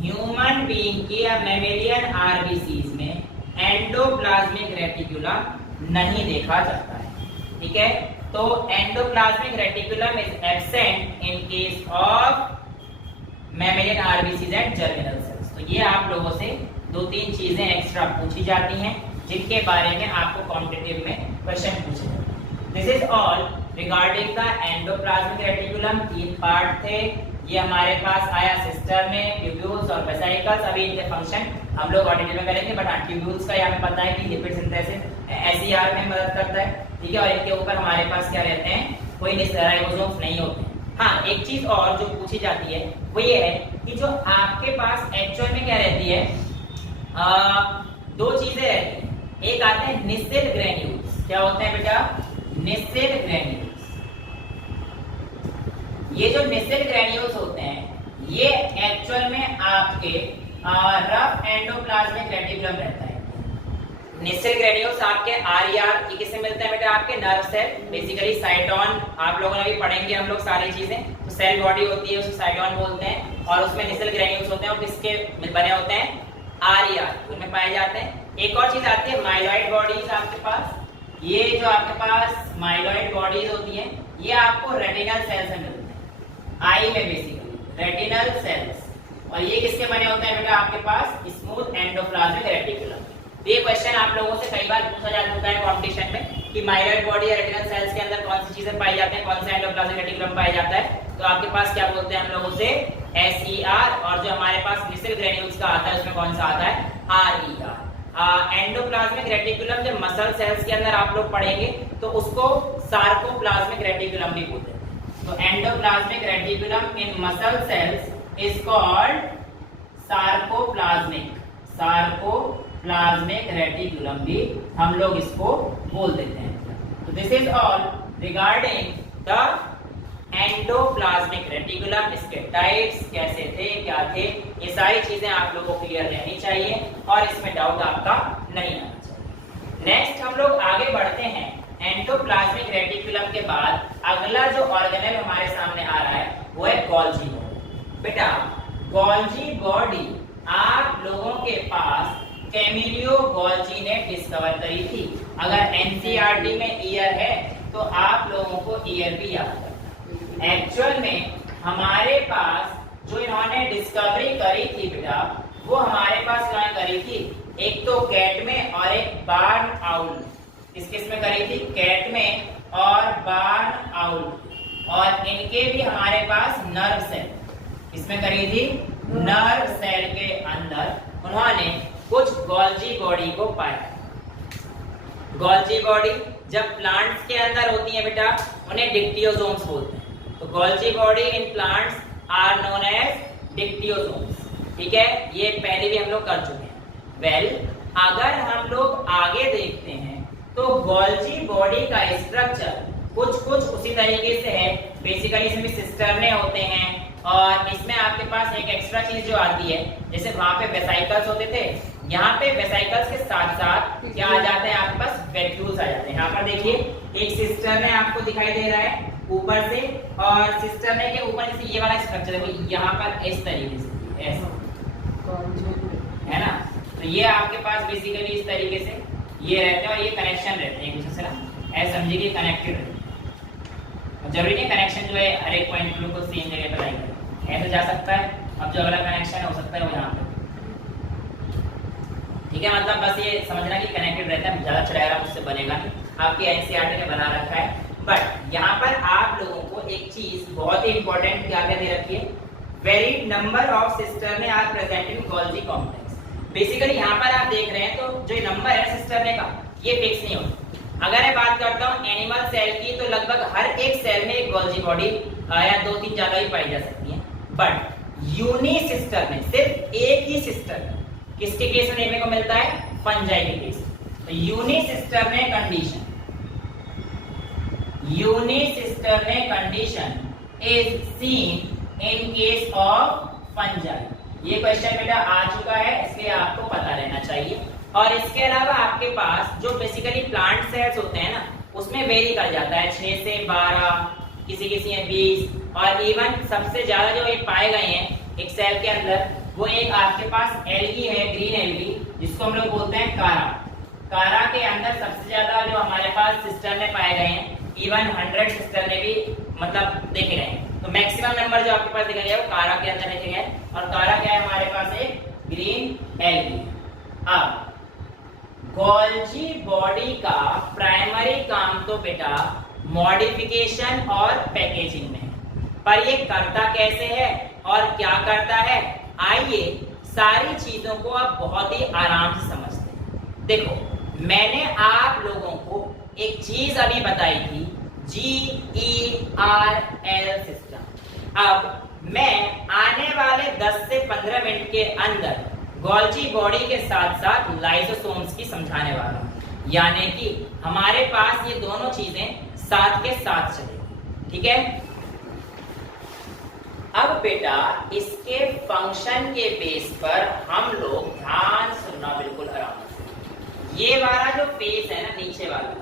ह्यूमन बीइंग की या मैमेलियन आरबीसीज में एंडोप्लाज्मिक रेटिकुलम नहीं देखा जाता है। ठीक है, तो endoplasmic reticulum is absent in case of mammalian RBCs and germinal cells. तो ये आप लोगों से दो तीन चीजें एक्स्ट्रा पूछी जाती हैं जिनके बारे में आपको कॉम्पिटिटिव में क्वेश्चन पूछे जाते हैं। This is all regarding the endoplasmic reticulum. 3 part थे, ये हमारे पास आया सिस्टर में, ट्यूब्यूल्स और वेसिकल्स। अभी इनके फंक्शन हम लोग और डिटेल में करेंगे, बट हाँ ट्यूब्यूल्स का यहाँ पता है कि लिपिड सिंथेसिस एसईआर में मदद करता है। ठीक है, और इनके ऊपर हमारे पास क्या रहते हैं? कोई राइबोसोम्स नहीं होते हैं। हाँ, एक चीज और जो पूछी जाती है वो ये है कि जो आपके पास एक्चुअल में क्या रहती है, 2 चीजें रहती हैं। एक आते हैं निसेल ग्रेन्यूल्स। क्या होते हैं बेटा? निसेल ग्रेन्यूल्स। ये जो निसेल ग्रेन्यूल्स होते हैं ये एक्चुअल में आपके रफ एंडोप्लाज्मिक रेटिकुलम रहता है। निसेल ग्रेन्यूल्स आपके आरईआर ये किससे मिलते हैं बेटा? आपके नर्व सेल, बेसिकली साइटोन। आप लोगों ने भी पढ़ेंगे हम लोग सारी चीजें। तो सेल बॉडी होती है उसको साइटोन बोलते हैं और उसमें निसेल ग्रेन्यूल्स होते हैं। और किसके बने होते हैं? RER उनमें पाए जाते हैं। एक और चीज आती है माइलॉइड बॉडीज आपके पास। ये जो आपके पास माइलॉइड बॉडीज होती हैं ये आपको रेटिनल सेल्स से मिलते हैं, आई में बेसिकली रेटिनल सेल्स। और ये किसके बने होते हैं बेटा आपके पास स्मूथ एंडोप्लाज्मिक रेटिकुलम। ये क्वेश्चन आप लोगों से कई बार पूछा जा चुका है कंपटीशन में कि माइलॉइड बॉडी या रेटिनल सेल्स के अंदर कौन सी चीजें पाई जाती हैं, कौन सा एंडोप्लाज्मिक रेटिकुलम पाया जाता है। तो आपके पास क्या बोलते हैं हम लोगों से SER, और जो हमारे पास मिसल ग्रेन्यूल्स का आता है उसमें कौन सा आता है RER। एंडोप्लाज्मिक रेटिकुलम जब मसल सेल्स के अंदर आप लोग पढ़ेंगे तो उसको सार्कोप्लाज्मिक रेटिकुलम भी बोलते हैं। तो endoplasmic reticulum in muscle cells is called sarcoplasmic reticulum भी हम लोग इसको बोल देते हैं। तो this is all regarding the endoplasmic reticulum, इसके टाइप्स कैसे थे, क्या थे, ये सारी चीजें आप लोगों को क्लियर रहनी चाहिए और इसमें डाउट आपका नहीं आना चाहिए। नेक्स्ट हम लोग आगे बढ़ते हैं। एंडोप्लाज्मिक रेटिकुलम के बाद अगला जो ऑर्गेनेल हमारे सामने आ रहा है वो है गोल्जी बॉडी। बेटा गोल्जी बॉडी आप लोगों के पास कैमिलियो गोल्जी ने डिस्कवर करी थी। अगर एनसीईआरटी में ईयर है तो आप लोगों को ईयर भी याद करना है। एक्चुअल में हमारे पास जो इन्होंने डिस्कवरी करी थी बेटा वो हमारे पास कहाँ करी थी, एक तो कैट में और एक बार्न आउल। किस में करी थी, कैट में और बार्न आउल। और इनके भी हमारे पास नर्व सेल इसमें करी थी, नर्व सेल के अंदर उन्होंने कुछ गोल्जी बॉडी को पाया। गोल्जी बॉडी जब प्लांट्स के अंदर होती है बेटा उन्हें डिक्टियोसोम्स बोलते हैं। तो Golgi body in plants are known as dictyosomes. ठीक है, ये पहले भी हम लोग कर चुके हैं। वेल अगर हम लोग आगे देखते हैं तो गोल्जी बॉडी का स्ट्रक्चर कुछ उसी तरीके से है। बेसिकली इसमें सिस्टर्ने होते हैं और इसमें आपके पास एक एक्स्ट्रा चीज जो आती है, जैसे वहां पे वेसाइकल्स होते थे, यहाँ पे वेसाइकल्स के साथ साथ क्या आ जाते हैं आपके पास, वेट्यूल्स आ जाते हैं। यहाँ पर देखिए एक सिस्टर्ने आपको दिखाई दे रहा है ऊपर से, और सिस्टर्ने के ऊपर से ये वाला स्ट्रक्चर है यहाँ पर इस तरीके से ऐसा है ना। तो ये आपके पास बेसिकली इस तरीके से ये रहते हैं और ये कनेक्शन रहते हैं एक दूसरे से ना, ऐसा समझिए कि कनेक्टेड रहते हैं। जरूरी नहीं कनेक्शन जो है हर एक पॉइंट को सेम जगह पर आएगा, ऐसे जा सकता है। अब जो अगला कनेक्शन है हो सकता है वो यहाँ पे, ठीक है। मतलब बस ये समझना कि कनेक्टेड रहता है, ज्यादा चढ़ाया मुझसे बनेगा नहीं, आपके एनसीईआरटी ने बना रखा है। बट यहाँ पर आप लोगों को एक चीज बहुत ही इंपॉर्टेंट क्या दे रखी है, very number of cisternae are present in Golgi complex. Basically यहाँ पर आप देख रहे हैं तो जो नंबर है सिस्टर्ने का ये फिक्स नहीं होता। अगर मैं बात करता हूँ एनिमल सेल की तो लगभग हर एक सेल में एक गोल्जी बॉडी या 2-3 ज्यादा ही पाई जा सकती है। बट यूनिसिस्टर में सिर्फ एक ही सिस्टर में किसके केस में देखने को मिलता है, फंजाई के केस। तो unicisternal condition is seen in case of fungi. ये क्वेश्चन बेटा आ चुका है, इसलिए आपको पता रहना चाहिए। और इसके अलावा आपके पास जो बेसिकली प्लांट सेल्स होते हैं ना उसमें वेरी कर जाता है 6 से 12, किसी में 20, और इवन सबसे ज्यादा जो ये पाए गए हैं एक सेल के अंदर वो एक आपके पास एल्गी है, ग्रीन एल्गी, जिसको हम लोग बोलते हैं कारा। कारा के अंदर सबसे ज्यादा जो हमारे पास सिस्टर्ने पाए गए हैं, इवन 100 सिस्टर्ने भी मतलब देखे गए हैं। तो मैक्सिमम नंबर जो आपके पास देखा गया वो कारा के अंदर देखे गए, और कारा क्या है हमारे पास एक ग्रीन एल्गी। अब गोल्जी बॉडी का प्राइमरी काम तो बेटा मॉडिफिकेशन और पैकेजिंग में है, पर ये करता कैसे है और क्या करता है, आइए सारी चीजों को आप बहुत ही आराम से समझते हैं। देखो मैंने आप लोगों को एक चीज अभी बताई थी, GERL सिस्टम। अब मैं आने वाले 10 से 15 मिनट के अंदर गोल्जी बॉडी के साथ साथ लाइसोसोम्स की समझाने वाला हूं, यानी कि हमारे पास ये दोनों चीजें साथ के साथ चलेंगी। ठीक है, अब बेटा इसके फंक्शन के बेस पर हम लोग ध्यान सुनना बिल्कुल आराम से। ये वाला जो फेस है ना नीचे वाला,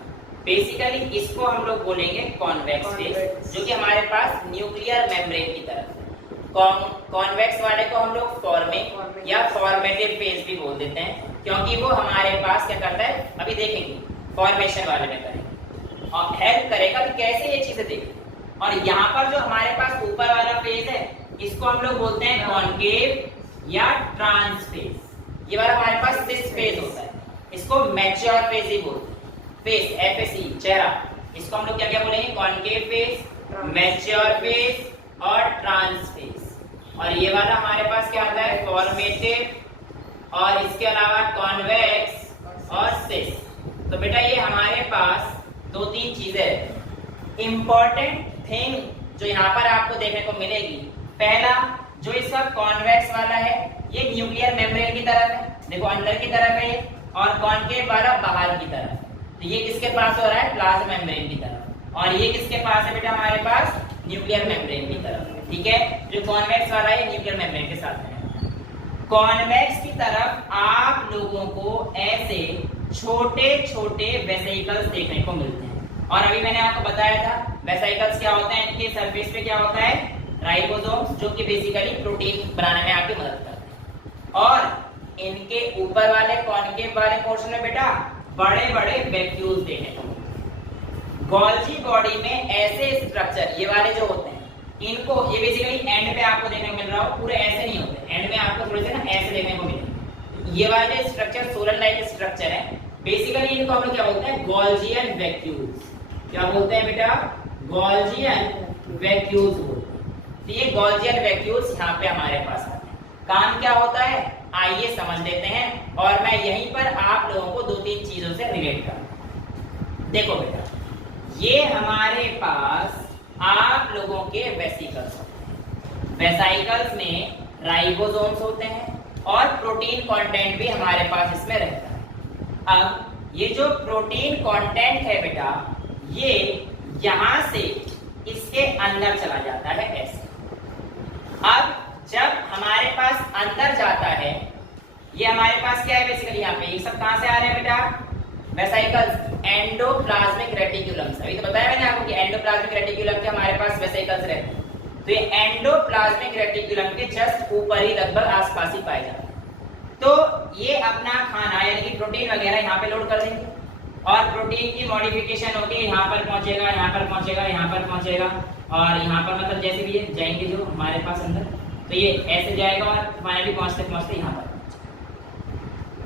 बेसिकली इसको हम लोग बोलेंगे कॉन्वेक्स फेस, जो कि हमारे पास न्यूक्लियर मेम्ब्रेन की तरफ है। कॉन्वेक्स वाले को हम लोग फॉर्मिंग या फॉर्मेटिव फेज भी बोल देते हैं, क्योंकि वो हमारे पास क्या करता है, अभी देखेंगे फॉर्मेशन वाले में करेंगे और हेल्प करेगा कि कैसे ये चीजें देखें। और यहाँ पर जो हमारे पास ऊपर वाला फेज है, इसको हम लोग बोलते हैं कॉन्केव या ट्रांस फेज। ये वाला हमारे पास सिस फेज होता है, इसको मैच्योर फेज ही बोलते हैं। फेस एफएसी चेहरा, इसको हम लोग क्या क्या बोलेंगे, कॉन्केव फेज, मैच्योर फेज और ट्रांस फेज। और ये वाला हमारे पास क्या आता है, फॉर्मेटिव, और इसके अलावा कॉन्वेक्स और सिस। तो बेटा ये हमारे पास दो तीन चीजें इंपॉर्टेंट थिंग जो यहाँ पर आपको देखने को मिलेगी। पहला जो इसका कॉन्वेक्स वाला है, ये न्यूक्लियर मेम्ब्रेन की तरफ है, देखो अंदर की तरफ है ये, और कॉन्केव वाला बाहर की तरफ। तो ये किसके पास हो रहा है, प्लाज्मा मेम्ब्रेन की तरफ, और ये किसके पास है बेटा, हमारे पास न्यूक्लियर मेम्ब्रेन की तरफ। ठीक है, जो कॉन्वेक्स वाला है न्यूक्लियर मेम्ब्रेन के साथ है। कॉन्वेक्स की तरफ आप लोगों को ऐसे छोटे छोटे वेसिकल्स देखने को मिलते हैं, और अभी मैंने आपको बताया था वेसिकल्स क्या होते हैं, इनके सरफेस पे क्या होता है, राइबोसोम्स, जो कि बेसिकली प्रोटीन बनाने में आपकी मदद करते हैं। और इनके ऊपर वाले कॉन्केव वाले पोर्शन में बेटा बड़े बड़े वैक्यूल्स देखने को मिलते हैं। गोल्जी बॉडी में ऐसे स्ट्रक्चर ये वाले जो होते हैं, इनको ये बेसिकली एंड पे आपको देखने को मिल रहा हो, पूरे ऐसे नहीं होते, एंड में आपको थोड़े से ना ऐसे देखने को मिलेंगे। ये वाले स्ट्रक्चर सोलर लाइक स्ट्रक्चर है, बेसिकली इनको हम लोग क्या बोलते हैं, गोल्जियन वैक्यूल्स। क्या बोलते हैं बेटा, गोल्जियन वैक्यूल्स बोलते हैं। तो ये गोल्जियन वैक्यूल्स यहाँ पे हमारे पास आते हैं। काम क्या होता है, आइए समझ लेते हैं, और मैं यहीं पर आप लोगों को दो तीन चीजों से रिलेट करूंगा। देखो बेटा, ये हमारे पास आप लोगों के वेसिकल्स होते हैं। वेसिकल्स में राइबोसोम्स होते हैं और प्रोटीन कंटेंट भी हमारे पास इसमें रहता है। अब ये जो प्रोटीन कंटेंट है बेटा, ये यहां से इसके अंदर चला जाता है ऐसे। अब जब हमारे पास अंदर जाता है, ये हमारे पास क्या है बेसिकली, यहाँ पे ये सब कहां से आ रहे हैं बेटा, वेसिकल्स, एंडोप्लाज्मिक रेटिकुलम। अभी तो बताया मैंने आपको कि एंडोप्लाज्मिक रेटिकुलम के हमारे पास वेसिकल्स रहते हैं। तो ये एंडोप्लाज्मिक रेटिकुलम के जस्ट ऊपर ही लगभग आसपास ही पाए जाते हैं। तो ये अपना खाना यानी कि प्रोटीन वगैरह यहाँ पे लोड कर देंगे, और प्रोटीन की मॉडिफिकेशन होके यहाँ पर पहुंचेगा, यहाँ पर पहुंचेगा, यहाँ पर पहुंचेगा, और यहाँ पर मतलब जैसे भी ये जाएंगे जो हमारे पास अंदर, तो ये ऐसे जाएगा और फाइनली पहुंचते पहुंचते यहाँ पर।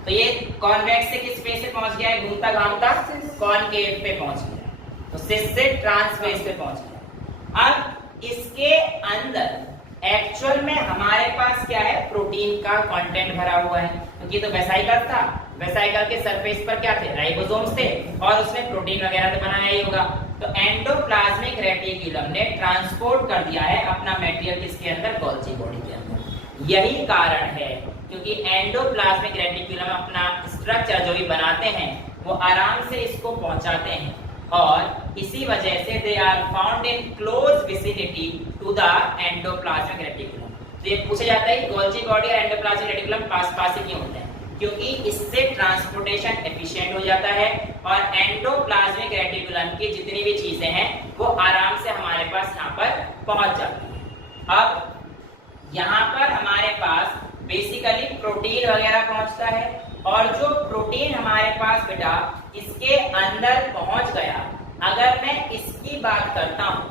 तो ये कॉन्वेक्स से किस फेज से पहुंच गया है, घूमता घामता कॉनकेव पे पहुंच गया, तो सिस से ट्रांस फेज पे पहुंच गया। अब इसके अंदर एक्चुअल में हमारे पास क्या है, प्रोटीन का कंटेंट भरा हुआ है, क्योंकि तो वेसिकल था, वेसिकल के सरफेस पर क्या थे, राइबोसोम्स थे, और उसने प्रोटीन वगैरह तो बनाया ही होगा। तो एंडोप्लाज्मिक रेटिकुलम ने ट्रांसपोर्ट कर दिया है अपना मटेरियल किसके अंदर, गोल्जी बॉडी के अंदर। यही कारण है क्योंकि एंडोप्लाज्मिक रेटिकुलम अपना स्ट्रक्चर जो भी बनाते हैं वो आराम से इसको पहुंचाते हैं, और इसी वजह से they are found in close vicinity to the endoplasmic reticulum. तो ये पूछा जाता है गोल्जी बॉडी और एंडोप्लाज्मिक रेटिकुलम पास पास ही क्यों होते हैं, क्योंकि इससे ट्रांसपोर्टेशन एफिशिएंट हो जाता है, और एंडोप्लाज्मिक रेटिकुलम की जितनी भी चीजें हैं वो आराम से हमारे पास यहाँ पर पहुंच जाती है। अब यहाँ पर हमारे पास बेसिकली प्रोटीन वगैरह पहुंचता है, और जो प्रोटीन हमारे पास बेटा इसके अंदर पहुंच गया, अगर मैं इसकी बात करता हूं,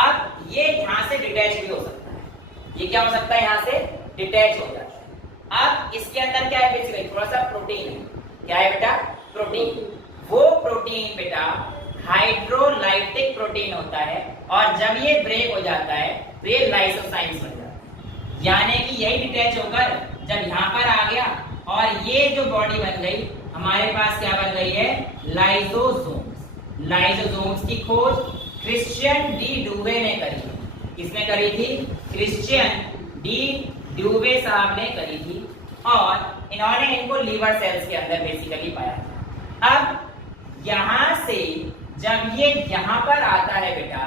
अब ये यहाँ से डिटैच भी हो सकता है, ये क्या हो सकता है, यहाँ से डिटैच हो जाता है। अब इसके अंदर क्या है, बेसिकली थोड़ा सा प्रोटीन है, क्या है बेटा, प्रोटीन। वो प्रोटीन बेटा हाइड्रोलाइटिक प्रोटीन होता है, और जब ये ब्रेक हो जाता है तो ये लाइसोसाइम्स बन जाता है, यानी कि यही डिटैच होकर जब यहाँ पर आ गया, और ये जो बॉडी बन गई हमारे पास क्या बन गई है, लाइसोसोम्स। लाइसोसोम्स की खोज क्रिश्चियन डी डुवे ने करी। किसने करी थी, क्रिश्चियन डी ड्यूवे साहब ने करी थी, और इन्होंने इनको लीवर सेल्स के अंदर बेसिकली पाया था। अब यहां से जब ये यहां पर आता है बेटा,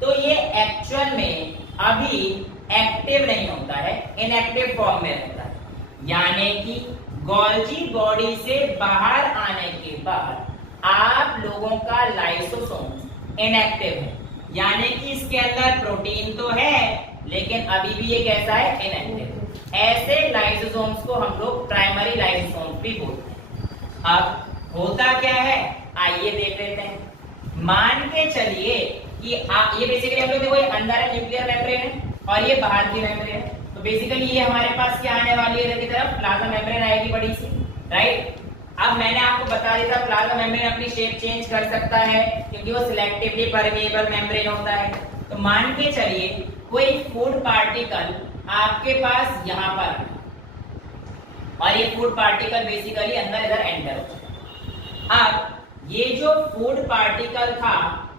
तो ये एक्चुअल में अभी एक्टिव नहीं होता है, इनएक्टिव फॉर्म में रहता है, यानी कि गोल्जी बॉडी से बाहर आने के बाद आप लोगों का लाइसोसोम इनएक्टिव है, यानी कि इसके अंदर प्रोटीन तो है लेकिन अभी भी ये कैसा है, इनएक्टिव। ऐसे लाइसोसोम्स को हम लोग प्राइमरी लाइसोसोम भी बोलते हैं। अब होता क्या है, आइए देख लेते हैं। मान के चलिए कि ये बेसिकली हम लोग देखो, ये अंदर है न्यूक्लियर मेम्ब्रेन है और ये बाहर की मेम्ब्रेन है। तो बेसिकली ये हमारे पास क्या आने वाली है, इधर की तरफ प्लाज्मा मेम्ब्रेन आएगी बड़ी सी, राइट। अब मैंने आपको बता दिया था प्लाज्मा मेम्ब्रेन अपनी शेप चेंज कर सकता है क्योंकि वो सिलेक्टिवली परमेएबल मेम्ब्रेन होता है। तो मान के चलिए कोई फूड पार्टिकल आपके पास यहाँ पर और ये फूड पार्टिकल बेसिकली अंदर इधर एंटर हो चुका। अब ये जो फूड पार्टिकल था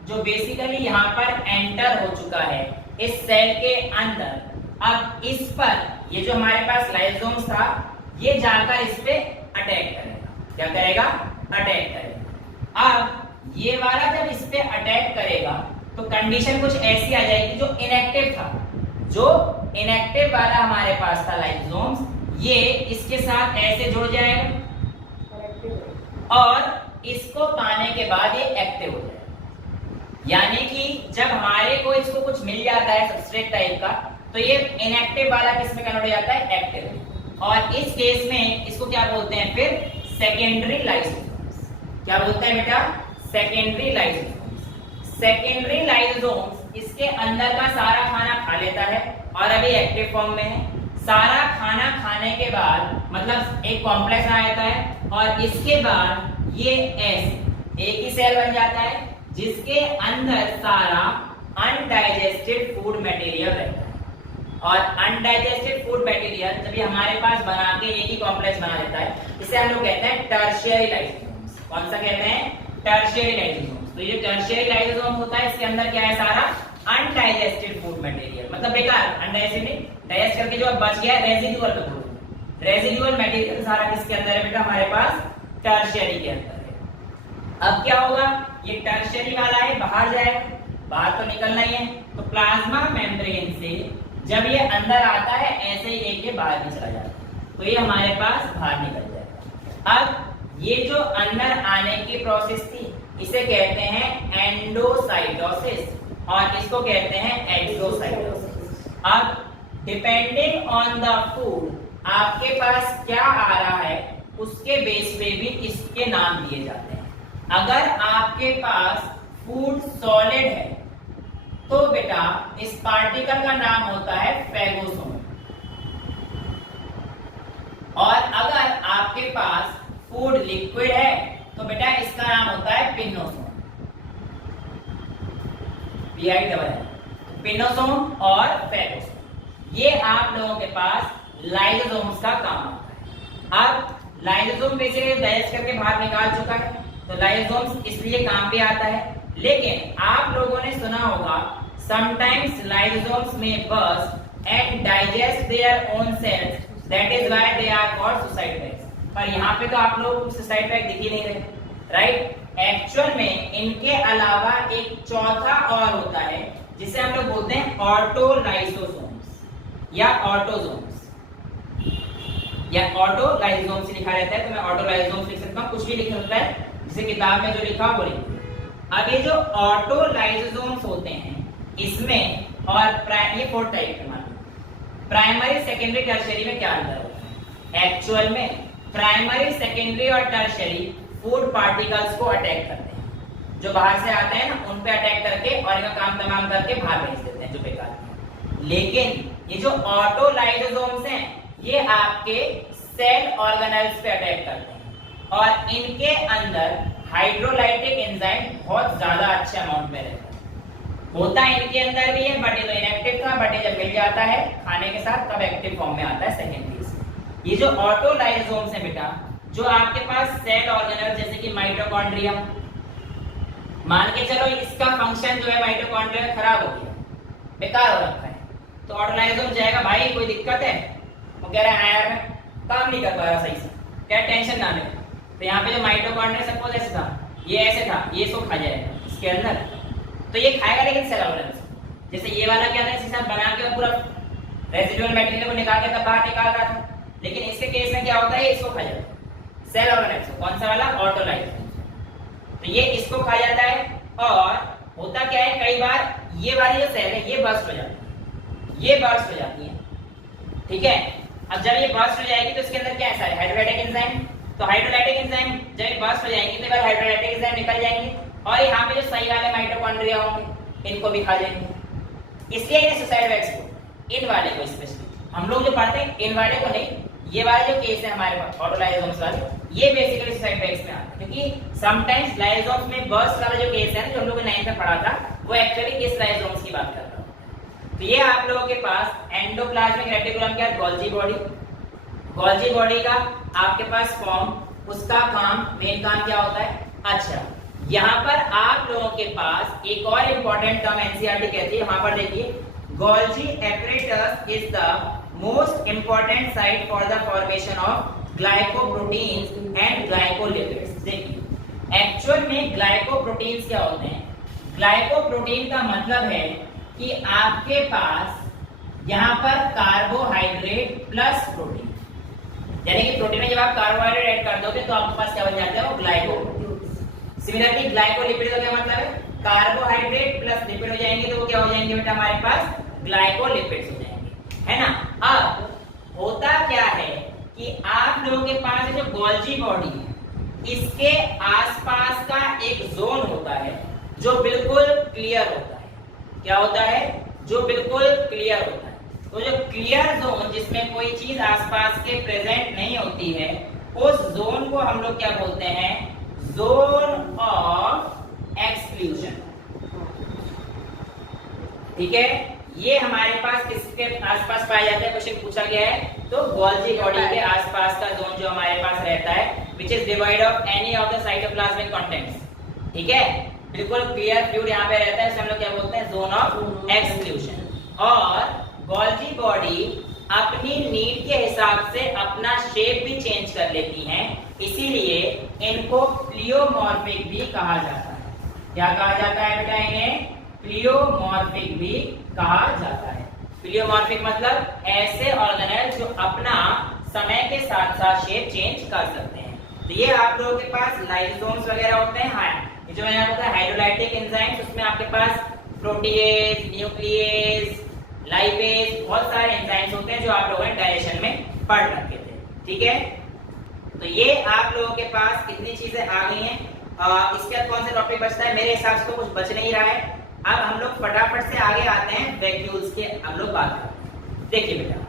जो बेसिकली यहाँ पर एंटर हो चुका है इस सेल के अंदर, अब इस पर ये जो हमारे पास लाइसोसोम्स था ये जाकर इस पे अटैक करेगा। क्या करेगा, अटैक करेगा। अब ये वाला जब इस पे अटैक करेगा तो कंडीशन कुछ ऐसी आ जाएगी, जो इनएक्टिव था, जो इनएक्टिव वाला हमारे पास था लाइसोसोम्स, ये इसके साथ ऐसे जुड़ जाएगा और इसको पाने के बाद ये एक्टिव हो जाएगा। यानी कि जब हमारे को इसको कुछ मिल जाता है सबस्ट्रेट टाइप का, तो ये इनएक्टिव वाला किस में कन्वर्ट हो जाता है, एक्टिव। और इस केस में इसको क्या बोलते हैं फिर, सेकेंडरी लाइसोसोम्स। क्या बोलते हैं बेटा, सेकेंडरी लाइसोसोम्स। सेकेंडरी लाइसोसोम्स इसके अंदर का सारा खाना खा लेता है और अभी एक्टिव फॉर्म में है। सारा खाना खाने के बाद मतलब एक कॉम्प्लेक्स आ जाता है और इसके बाद ये एक ही सेल बन जाता है जिसके अंदर सारा अनडाइजेस्टेड फूड मटेरियल रहता है। और अनडाइजेस्टेड फूड मटेरियल जब ये हमारे पास बना के एक ही कॉम्प्लेक्स बना देता है, इसे हम लोग कहते हैं टर्शियरी लाइसोसोम्स। कौन सा कहते हैं, टर्शियरी लाइसोसोम्स। तो ये टर्शियरी लाइसोसोम होता है, इसके अंदर क्या है, सारा अनडाइजेस्टेड फूड मटेरियल, मतलब बेकार, अनडाइजेस्टेड डाइजेस्ट करके जो बच गया रेजिडुअल का फूड, रेजिडुअल मटेरियल सारा किसके अंदर है बेटा, हमारे पास टर्शियरी के अंदर है। अब क्या होगा, ये टर्शियरी वाला है बाहर जाएगा, बाहर तो निकलना ही है। तो प्लाज्मा मेम्ब्रेन से जब ये अंदर आता है ऐसे ही लेके बाहर भी चला जाता है, तो ये हमारे पास बाहर निकल जाएगा। अब ये जो अंदर आने की प्रोसेस थी इसे कहते हैं एंडोसाइटोसिस और इसको कहते हैं एक्सोसाइटोसिस। अब डिपेंडिंग ऑन द फूड आपके पास क्या आ रहा है उसके बेस पे भी इसके नाम दिए जाते हैं। अगर आपके पास फूड सॉलिड है तो बेटा इस पार्टिकल का नाम होता है फेगोसोम, और अगर आपके पास फूड लिक्विड है तो बेटा इसका नाम होता है पिनोसोम, पिनोसोम और फेगोसोम। ये आप लोगों के पास लाइसोसोम्स का काम होता है। अब लाइसोसोम बेसिकली डाइजेस्ट करके बाहर निकाल चुका है, तो लाइसोसोम्स इसलिए काम पे आता है। लेकिन आप लोगों ने सुना होगा sometimes lysosomes may burst and digest their own cells, that is why they are called suicide bags। पर यहाँ पे तो आप लोग सुसाइड बैग दिख ही नहीं रहे, राइट। एक्चुअल में इनके अलावा एक चौथा और होता है जिसे हम लोग बोलते हैं ऑटोलाइसोसोम्स या ऑटोसोम्स, या ऑटोलाइसोसोम्स लिखा रहता है, तो मैं ऑटोलाइसोसोम्स लिख सकता हूँ, कुछ भी लिख सकता है, जिसे किताब में जो लिखा वो लिख। अब ये जो ऑटोलाइसोसोम्स होते हैं इसमें और ये 4 टाइप के मालूम। प्राइमरी सेकेंडरी टर्शियरी में क्या अंतर होता है, एक्चुअल में प्राइमरी सेकेंडरी और टर्शियरी फूड पार्टिकल्स को अटैक करते हैं, जो बाहर से आते हैं ना उन पे अटैक करके और इनका काम तमाम करके बाहर भेज देते हैं जो बेकार है। लेकिन ये जो ऑटोलाइसोसोम्स हैं ये आपके सेल ऑर्गेनेल्स पे अटैक करते हैं और इनके अंदर हाइड्रोलाइटिक एंजाइम बहुत ज्यादा अच्छे अमाउंट में रहता है। होता है इनके अंदर भी है, बट ये तो इनएक्टिव था, बट ये जब मिल जाता है खाने के साथ तब एक्टिव फॉर्म में आता है सेकेंड फेज में। ये जो ऑटोलाइसोसोम्स है बेटा, जो आपके पास सेल ऑर्गेनेल जैसे कि माइटोकॉन्ड्रिया, मान के चलो इसका फंक्शन जो है माइटोकॉन्ड्रिया में खराब हो गया, बेकार हो रखा है, तो ऑटोलाइसोसोम जाएगा, भाई कोई दिक्कत है, वो कह रहा है यार मैं काम नहीं कर पा रहा सही से, क्या टेंशन ना ले। तो यहाँ पे जो माइटोकॉन्ड्रिया सपोज ऐसे था, ये ऐसे था, ये इसको खा जाएगा इसके अंदर, तो ये खाएगा लेकिन सेल ऑर्गेनेल्स। जैसे ये वाला क्या था, इसके साथ बना के पूरा रेजिडुअल मटेरियल को निकाल के तब बाहर निकाल रहा था, लेकिन इसके केस में क्या होता है, इसको खा जाता है सेल ऑर्गेनेल्स। कौन सा वाला, ऑटोलाइसोसोम। तो ये इसको खा जाता है और होता क्या है, कई बार ये वाली जो सेल है ये बस्ट हो जाती है, ये बर्स्ट हो जाती है, ठीक है। अब जब ये बर्स्ट हो जाएगी तो इसके अंदर क्या है, हाइड्रोलाइटिक एंजाइम। तो हाइड्रोलाइटिक एंजाइम जब बर्स्ट हो जाएंगे तो हाइड्रोलाइटिक एंजाइम निकल जाएंगे और यहाँ पे जो सही वाले माइटोकॉन्ड्रिया होंगे इनको भी खा जाएंगे। इसलिए ये सुसाइड वैक्स को, इन वाले को स्पेशली हम लोग जो पढ़ते हैं, इन वाले को नहीं, ये वाले जो केस है हमारे पास ऑटोलाइसोम्स वाले, ये बेसिकली सुसाइड वैक्स में आता है। क्योंकि समटाइम्स लाइसोम्स में बर्स्ट वाला जो केस है ना, जो हम लोग ने 9th में पढ़ा था, वो एक्चुअली इस लाइसोम्स की बात कर रहा है। तो ये आप लोगों के पास एंडोप्लाज्मिक रेटिकुलम क्या है, गोल्जी बॉडी। गोल्जी बॉडी का आपके पास फॉर्म, उसका काम, मेन काम क्या होता है। अच्छा, यहाँ पर आप लोगों के पास एक और इंपॉर्टेंट टर्म एनसीईआरटी कहती है, वहां पर देखिए, Golgi apparatus is the most important site for the formation of glycoproteins and glycolipids. देखिए एक्चुअल में ग्लाइकोप्रोटीन्स क्या होते हैं। ग्लाइकोप्रोटीन का मतलब है कि आपके पास यहाँ पर कार्बोहाइड्रेट प्लस प्रोटीन, यानी कि प्रोटीन में जब आप कार्बोहाइड्रेट ऐड कर दोगे तो आपके पास क्या बन जाता है, वो ग्लाइकोप्रोटीन। सिमिलरली ग्लाइकोलिपिड का क्या मतलब है, कार्बोहाइड्रेट प्लस लिपिड हो जाएंगे तो वो क्या हो जाएंगे बेटा, हमारे पास ग्लाइकोलिपिड्स हो जाएंगे, है ना। अब होता क्या है कि आप लोगों के पास जो गोल्जी बॉडी है, इसके आसपास का एक जोन होता है जो बिल्कुल क्लियर होता है। क्या होता है, जो बिल्कुल क्लियर होता है। तो जो क्लियर जोन, जिसमें कोई चीज आसपास के प्रेजेंट नहीं होती है, उस जोन को हम लोग क्या बोलते हैं, जोन ऑफ एक्सक्लूजन। ठीक है, ये हमारे पास किसके आसपास पाया जाता है, क्वेश्चन पूछा गया है। तो गोल्जी बॉडी के आसपास का जोन जो हमारे पास रहता है, which is divide of any of the cytoplasmic contents. ठीक है, बिल्कुल क्लियर फ्लूइड यहाँ पे रहता है, इसे हम लोग क्या बोलते हैं, जोन ऑफ एक्सक्लूजन। और गोल्जी बॉडी अपनी नीड के हिसाब से अपना शेप भी चेंज कर लेती हैं, इसीलिए इनको प्लियोमॉर्फिक भी कहा जाता है। क्या कहा जाता है बेटा, इन्हें प्लियोमॉर्फिक भी कहा जाता है। प्लियोमॉर्फिक मतलब ऐसे ऑर्गेनेल जो अपना समय के साथ साथ शेप चेंज कर सकते हैं। तो ये आप लोगों के पास लाइसोसोम्स वगैरह होते हैं। हाँ, ये जो मैंने बताया हाइड्रोलाइटिक एंजाइम्स, उसमें आपके पास प्रोटीएज, न्यूक्लियस, लाइपेज, बहुत सारे एंजाइम्स होते हैं जो आप लोगों ने डाइजेशन में पढ़ रखे थे। ठीक है, तो ये आप लोगों के पास कितनी चीजें आ गई हैं। इसके बाद कौन सा टॉपिक बचता है, मेरे हिसाब से तो कुछ बच नहीं रहा है। अब हम लोग फटाफट से आगे आते हैं वैक्यूल्स के, हम लोग बात करते हैं। देखिए बेटा,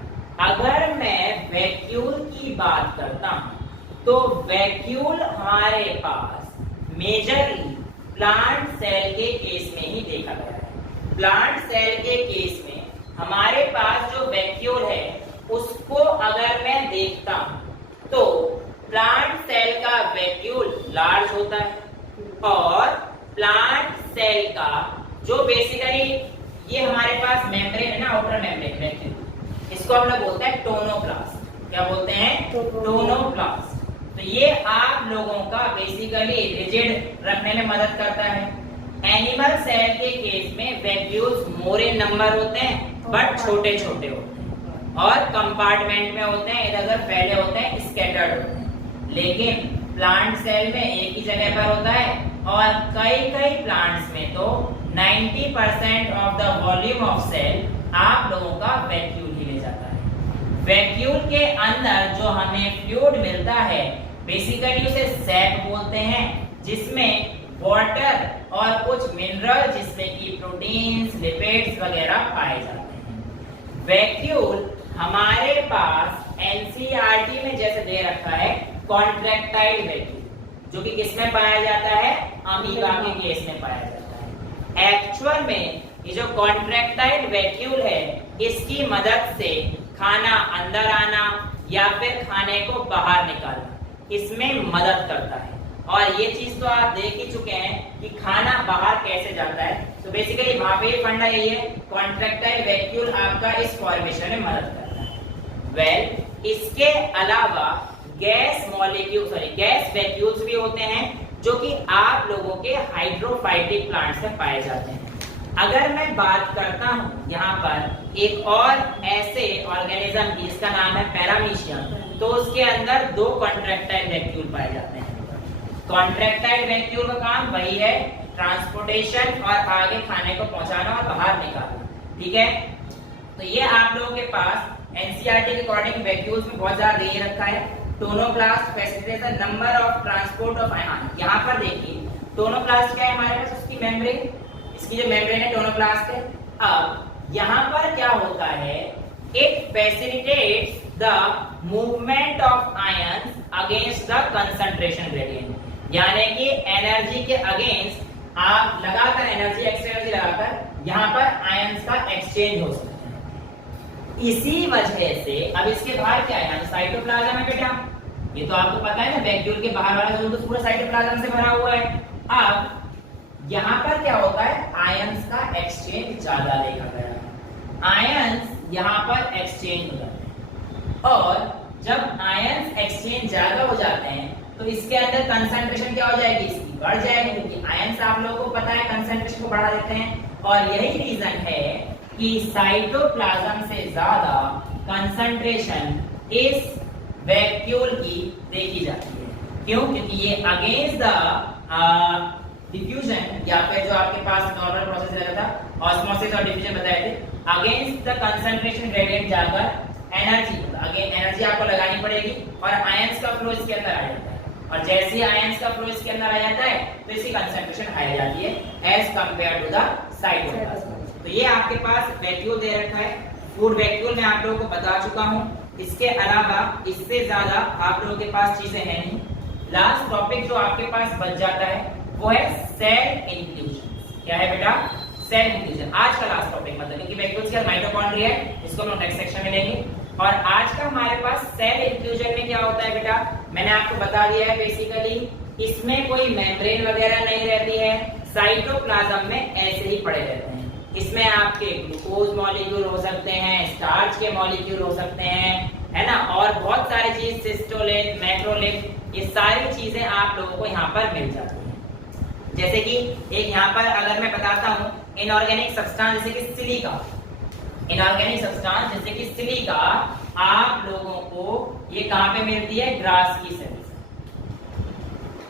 अगर मैं वैक्यूल की बात करता हूं तो वैक्यूल हमारे पास मेजरली प्लांट सेल के केस में ही देखा गया है। प्लांट सेल के केस में हमारे पास जो वैक्यूल है उसको अगर मैं देखता हूं तो प्लांट सेल का वैक्यूल लार्ज होता है और प्लांट सेल का जो बेसिकली ये हमारे पास मेम्ब्रेन है ना, आउटर मेम्ब्रेन वैक्यूल, इसको हम लोग बोलते हैं टोनोप्लास्ट। क्या बोलते हैं, टोनोप्लास्ट। तो ये आप लोगों का बेसिकली रिजिड रखने में मदद करता है। एनिमल सेल के केस में वैक्यूल्स मोर इन नंबर होते हैं बट छोटे छोटे होते हैं और कंपार्टमेंट में होते हैं, इधर उधर फैले होते हैं, स्कैटर्ड होते हैं। लेकिन प्लांट सेल में एक ही जगह पर होता है और कई कई प्लांट्स में तो 90% of the volume of cell आप लोगों का वैक्यूल ही ले जाता है। वैक्यूल के अंदर जो हमें फ्लूइड मिलता है बेसिकली उसे सैक बोलते हैं, जिसमें वाटर और कुछ मिनरल जिसमें कि प्रोटीन्स, लिपिड्स वगैरह पाए जाते हैं। वैक्यूल हमारे पास एनसीईआरटी में जैसे दे रखा है कॉन्ट्रैक्टाइल वैक्यूल, जो कि किसमें पाया जाता है, अमीबा के केस में पाया जाता है। एक्चुअल में ये जो कॉन्ट्रैक्टाइल वैक्यूल है, इसकी मदद से खाना अंदर आना या फिर खाने को बाहर निकालना इसमें मदद करता है। और ये चीज तो आप देख ही चुके हैं कि खाना बाहर कैसे जाता है। तो बेसिकली वहां पे फंडा यही है, कॉन्ट्रैक्टाइल वैक्यूल आपका इस फॉर्मेशन में मदद करता है। वेल, इसके अलावा गैस वैक्यूल्स भी होते हैं जो कि आप लोगों के हाइड्रोफाइटिक प्लांट्स में पाए जाते हैं। अगर मैं बात करता हूं यहाँ पर एक और ऐसे ऑर्गेनिज्म की, इसका नाम है पैरामीशियम, तो उसके अंदर 2 कॉन्ट्रैक्टाइल वैक्यूल पाए जाते हैं। कॉन्ट्रैक्टाइल वैक्यूल का काम वही है, ट्रांसपोर्टेशन और आगे खाने को पहुंचाना और बाहर निकालना। ठीक है, तो ये आप लोगों के पास एनसीईआरटी के अकॉर्डिंग वैक्यूल्स में बहुत ज्यादा दे रखा है। Tonoplast facilitates the number of transport of ion. यहाँ पर देखिए टोनोप्लास्ट क्या है हमारे पास, उसकी मेम्ब्रेन, इसकी जो मेम्ब्रेन है टोनोप्लास्ट है। अब यहाँ पर क्या होता है, it facilitates the movement of ion against the concentration gradient, यानी कि एनर्जी के अगेंस्ट आप लगाकर एनर्जी, एक्स्ट्रा एनर्जी लगाकर यहाँ पर आयंस का एक्सचेंज हो सकता है। इसी वजह से अब इसके बाहर क्या है, साइटोप्लाज्म है बेटा, ये तो आपको पता है ना, वैक्यूल के बाहर वाला जोन तो पूरा साइटोप्लाज्म से भरा हुआ है। अब यहाँ पर क्या होता है, आयंस का एक्सचेंज ज्यादा देखा गया है, आयंस यहाँ पर एक्सचेंज हो जाते हैं, और जब आयंस एक्सचेंज ज्यादा हो जाते हैं तो इसके अंदर कंसंट्रेशन क्या हो जाएगी, इसकी बढ़ जाएगी, क्योंकि आयंस आप लोगों को पता है कंसंट्रेशन को बढ़ा देते हैं। और यही रीजन है कि साइटोप्लाज्म से ज्यादा कंसंट्रेशन इस वैक्यूल की देखी जाती है। क्यों? क्योंकि ये अगेंस्ट द डिफ्यूजन, या फिर जो आपके पास नॉर्मल प्रोसेस लगा था, ऑस्मोसिस और डिफ्यूजन बताए थे, अगेंस्ट द कंसंट्रेशन ग्रेडियंट जाकर एनर्जी आपको लगानी पड़ेगी और आयंस का फ्लो इसके अंदर आ जाता है। और जैसे ही आयंस का फ्लो इसके अंदर आ जाता है तो इसकी कंसंट्रेशन हाई जाती है as compare to the cytoplasm. तो ये आपके पास वैक्यूल दे रखा है, फूड वैक्यूल मैं आप लोगों को बता चुका हूं। इसके अलावा इससे ज्यादा आप लोगों के पास चीजें हैं नहीं। लास्ट टॉपिक जो आपके पास बच जाता है वो है सेल इंक्लूजन। क्या है बेटा? Cell inclusion. आज का लास्ट टॉपिक, मतलब क्योंकि वैक्यूल्स के माइटोकॉन्ड्रिया है, इसको हम नेक्स्ट सेक्शन में लेंगे। और आज का हमारे पास सेल इंक्लूजन में क्या होता है बेटा, मैंने आपको बता दिया है बेसिकली इसमें कोई मेम्ब्रेन वगैरह नहीं रहती है, साइटोप्लाज्म में ऐसे ही पड़े रहते हैं। इसमें आपके ग्लूकोज मॉलिक्यूल हो सकते हैं, स्टार्च के मॉलिक्यूल हो सकते हैं, है ना, और बहुत सारी चीज, सिस्टोलेट, मैक्रोलेट, ये सारी चीजें आप लोगों को यहाँ पर मिल जाती है। जैसे कि एक यहाँ पर अगर मैं बताता हूँ इनऑर्गेनिक सब्सटेंस, जैसे कि सिलिका, इनऑर्गेनिक सब्सटेंस जैसे कि सिलिका आप लोगों को ये कहां पे मिलती है, ग्रास की सेल्स।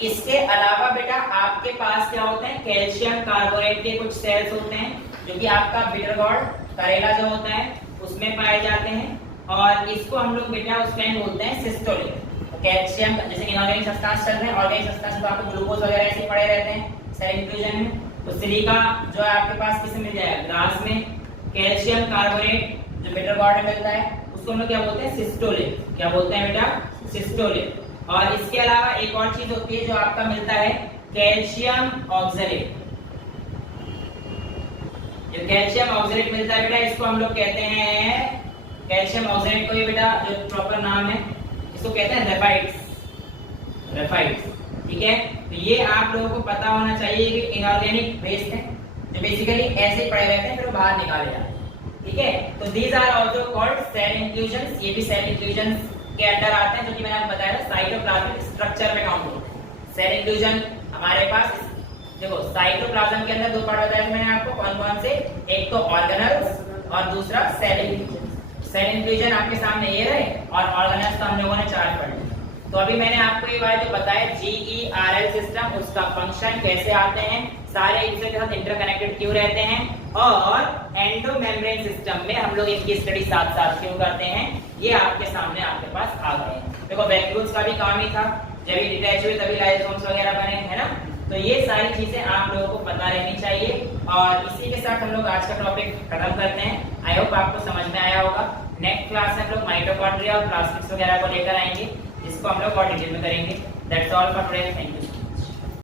इसके अलावा बेटा आपके पास क्या होते हैं, कैल्शियम कार्बोनेट के कुछ सेल्स होते हैं जो कि आपका बिटर गॉर्ड, करेला जो होता है उसमें पाए जाते हैं, और इसको हम लोग बेटा उस टाइम बोलते हैं सिस्टोलेट। तो कैल्शियम, जैसे इनऑर्गेनिक सब्सटेंस चल रहे हैं, ऑर्गेनिक सब्सटेंस तो आपको ग्लूकोज वगैरह ऐसे पड़े रहते हैं सेल इंक्लूजन में। तो सिलिका जो है आपके पास किसमें मिल जाएगा, ग्रास में। कैल्शियम कार्बोनेट जो बिटर गॉर्ड में मिलता है उसको हम लोग क्या बोलते हैं, सिस्टोलेट। क्या बोलते हैं बेटा, सिस्टोलेट। और इसके अलावा एक और चीज होती है जो आपका मिलता है, कैल्शियम ऑक्सलेट। जो कैल्शियम ऑक्सलेट मिलता है बेटा, इसको हम लोग कहते हैं, कैल्शियम ऑक्सलेट को ये बेटा जो प्रॉपर नाम है इसको कहते हैं रेफाइट्स, रेफाइट्स। ठीक है, तो ये आप लोगों को पता होना चाहिए कि इनऑर्गेनिक वेस्ट है जो बेसिकली ऐसे ही पड़े रहते हैं, फिर वो बाहर निकाले जाते हैं। ठीक है, तो these are also called cell inclusions. ये भी सेल इंक्लूजन्स के अंडर आते हैं, जो कि मैंने आपको बताया था साइटोप्लाज्मिक स्ट्रक्चर में काउंट होते हैं। सेल इंक्लूजन हमारे पास, देखो साइटोप्लाज्म के अंदर दो पार्ट बताया था मैंने आपको, कौन कौन से, एक तो ऑर्गेनल्स और दूसरा सेल इंक्लूजन। सेल इंक्लूजन आपके सामने ये रहे, और ऑर्गेनल्स तो हम लोगों ने चार्ट पढ़ लिया। तो अभी मैंने आपको ये बात जो बताया GERL सिस्टम, उसका फंक्शन कैसे आते हैं, सारे एक दूसरे के साथ इंटरकनेक्टेड क्यों रहते हैं, और एंडोमेम्ब्रेन सिस्टम में हम लोग इनकी स्टडी साथ साथ क्यों करते हैं, ये आपके सामने आपके पास आ गए हैं। देखो वैक्यूल्स का भी काम ही था, जब ये डिटैच हुए तभी लाइसोसोम्स वगैरह बने, है ना। तो ये सारी चीजें आप लोगों को पता रहनी चाहिए। और इसी के साथ हम लोग आज का टॉपिक खत्म करते हैं। आई होप आपको समझ में आया होगा। नेक्स्ट क्लास में हम लोग माइटोकॉन्ड्रिया और प्लास्टिक्स वगैरह को लेकर आएंगे, जिसको हम लोग और डिटेल में करेंगे। That's all for today, thank you.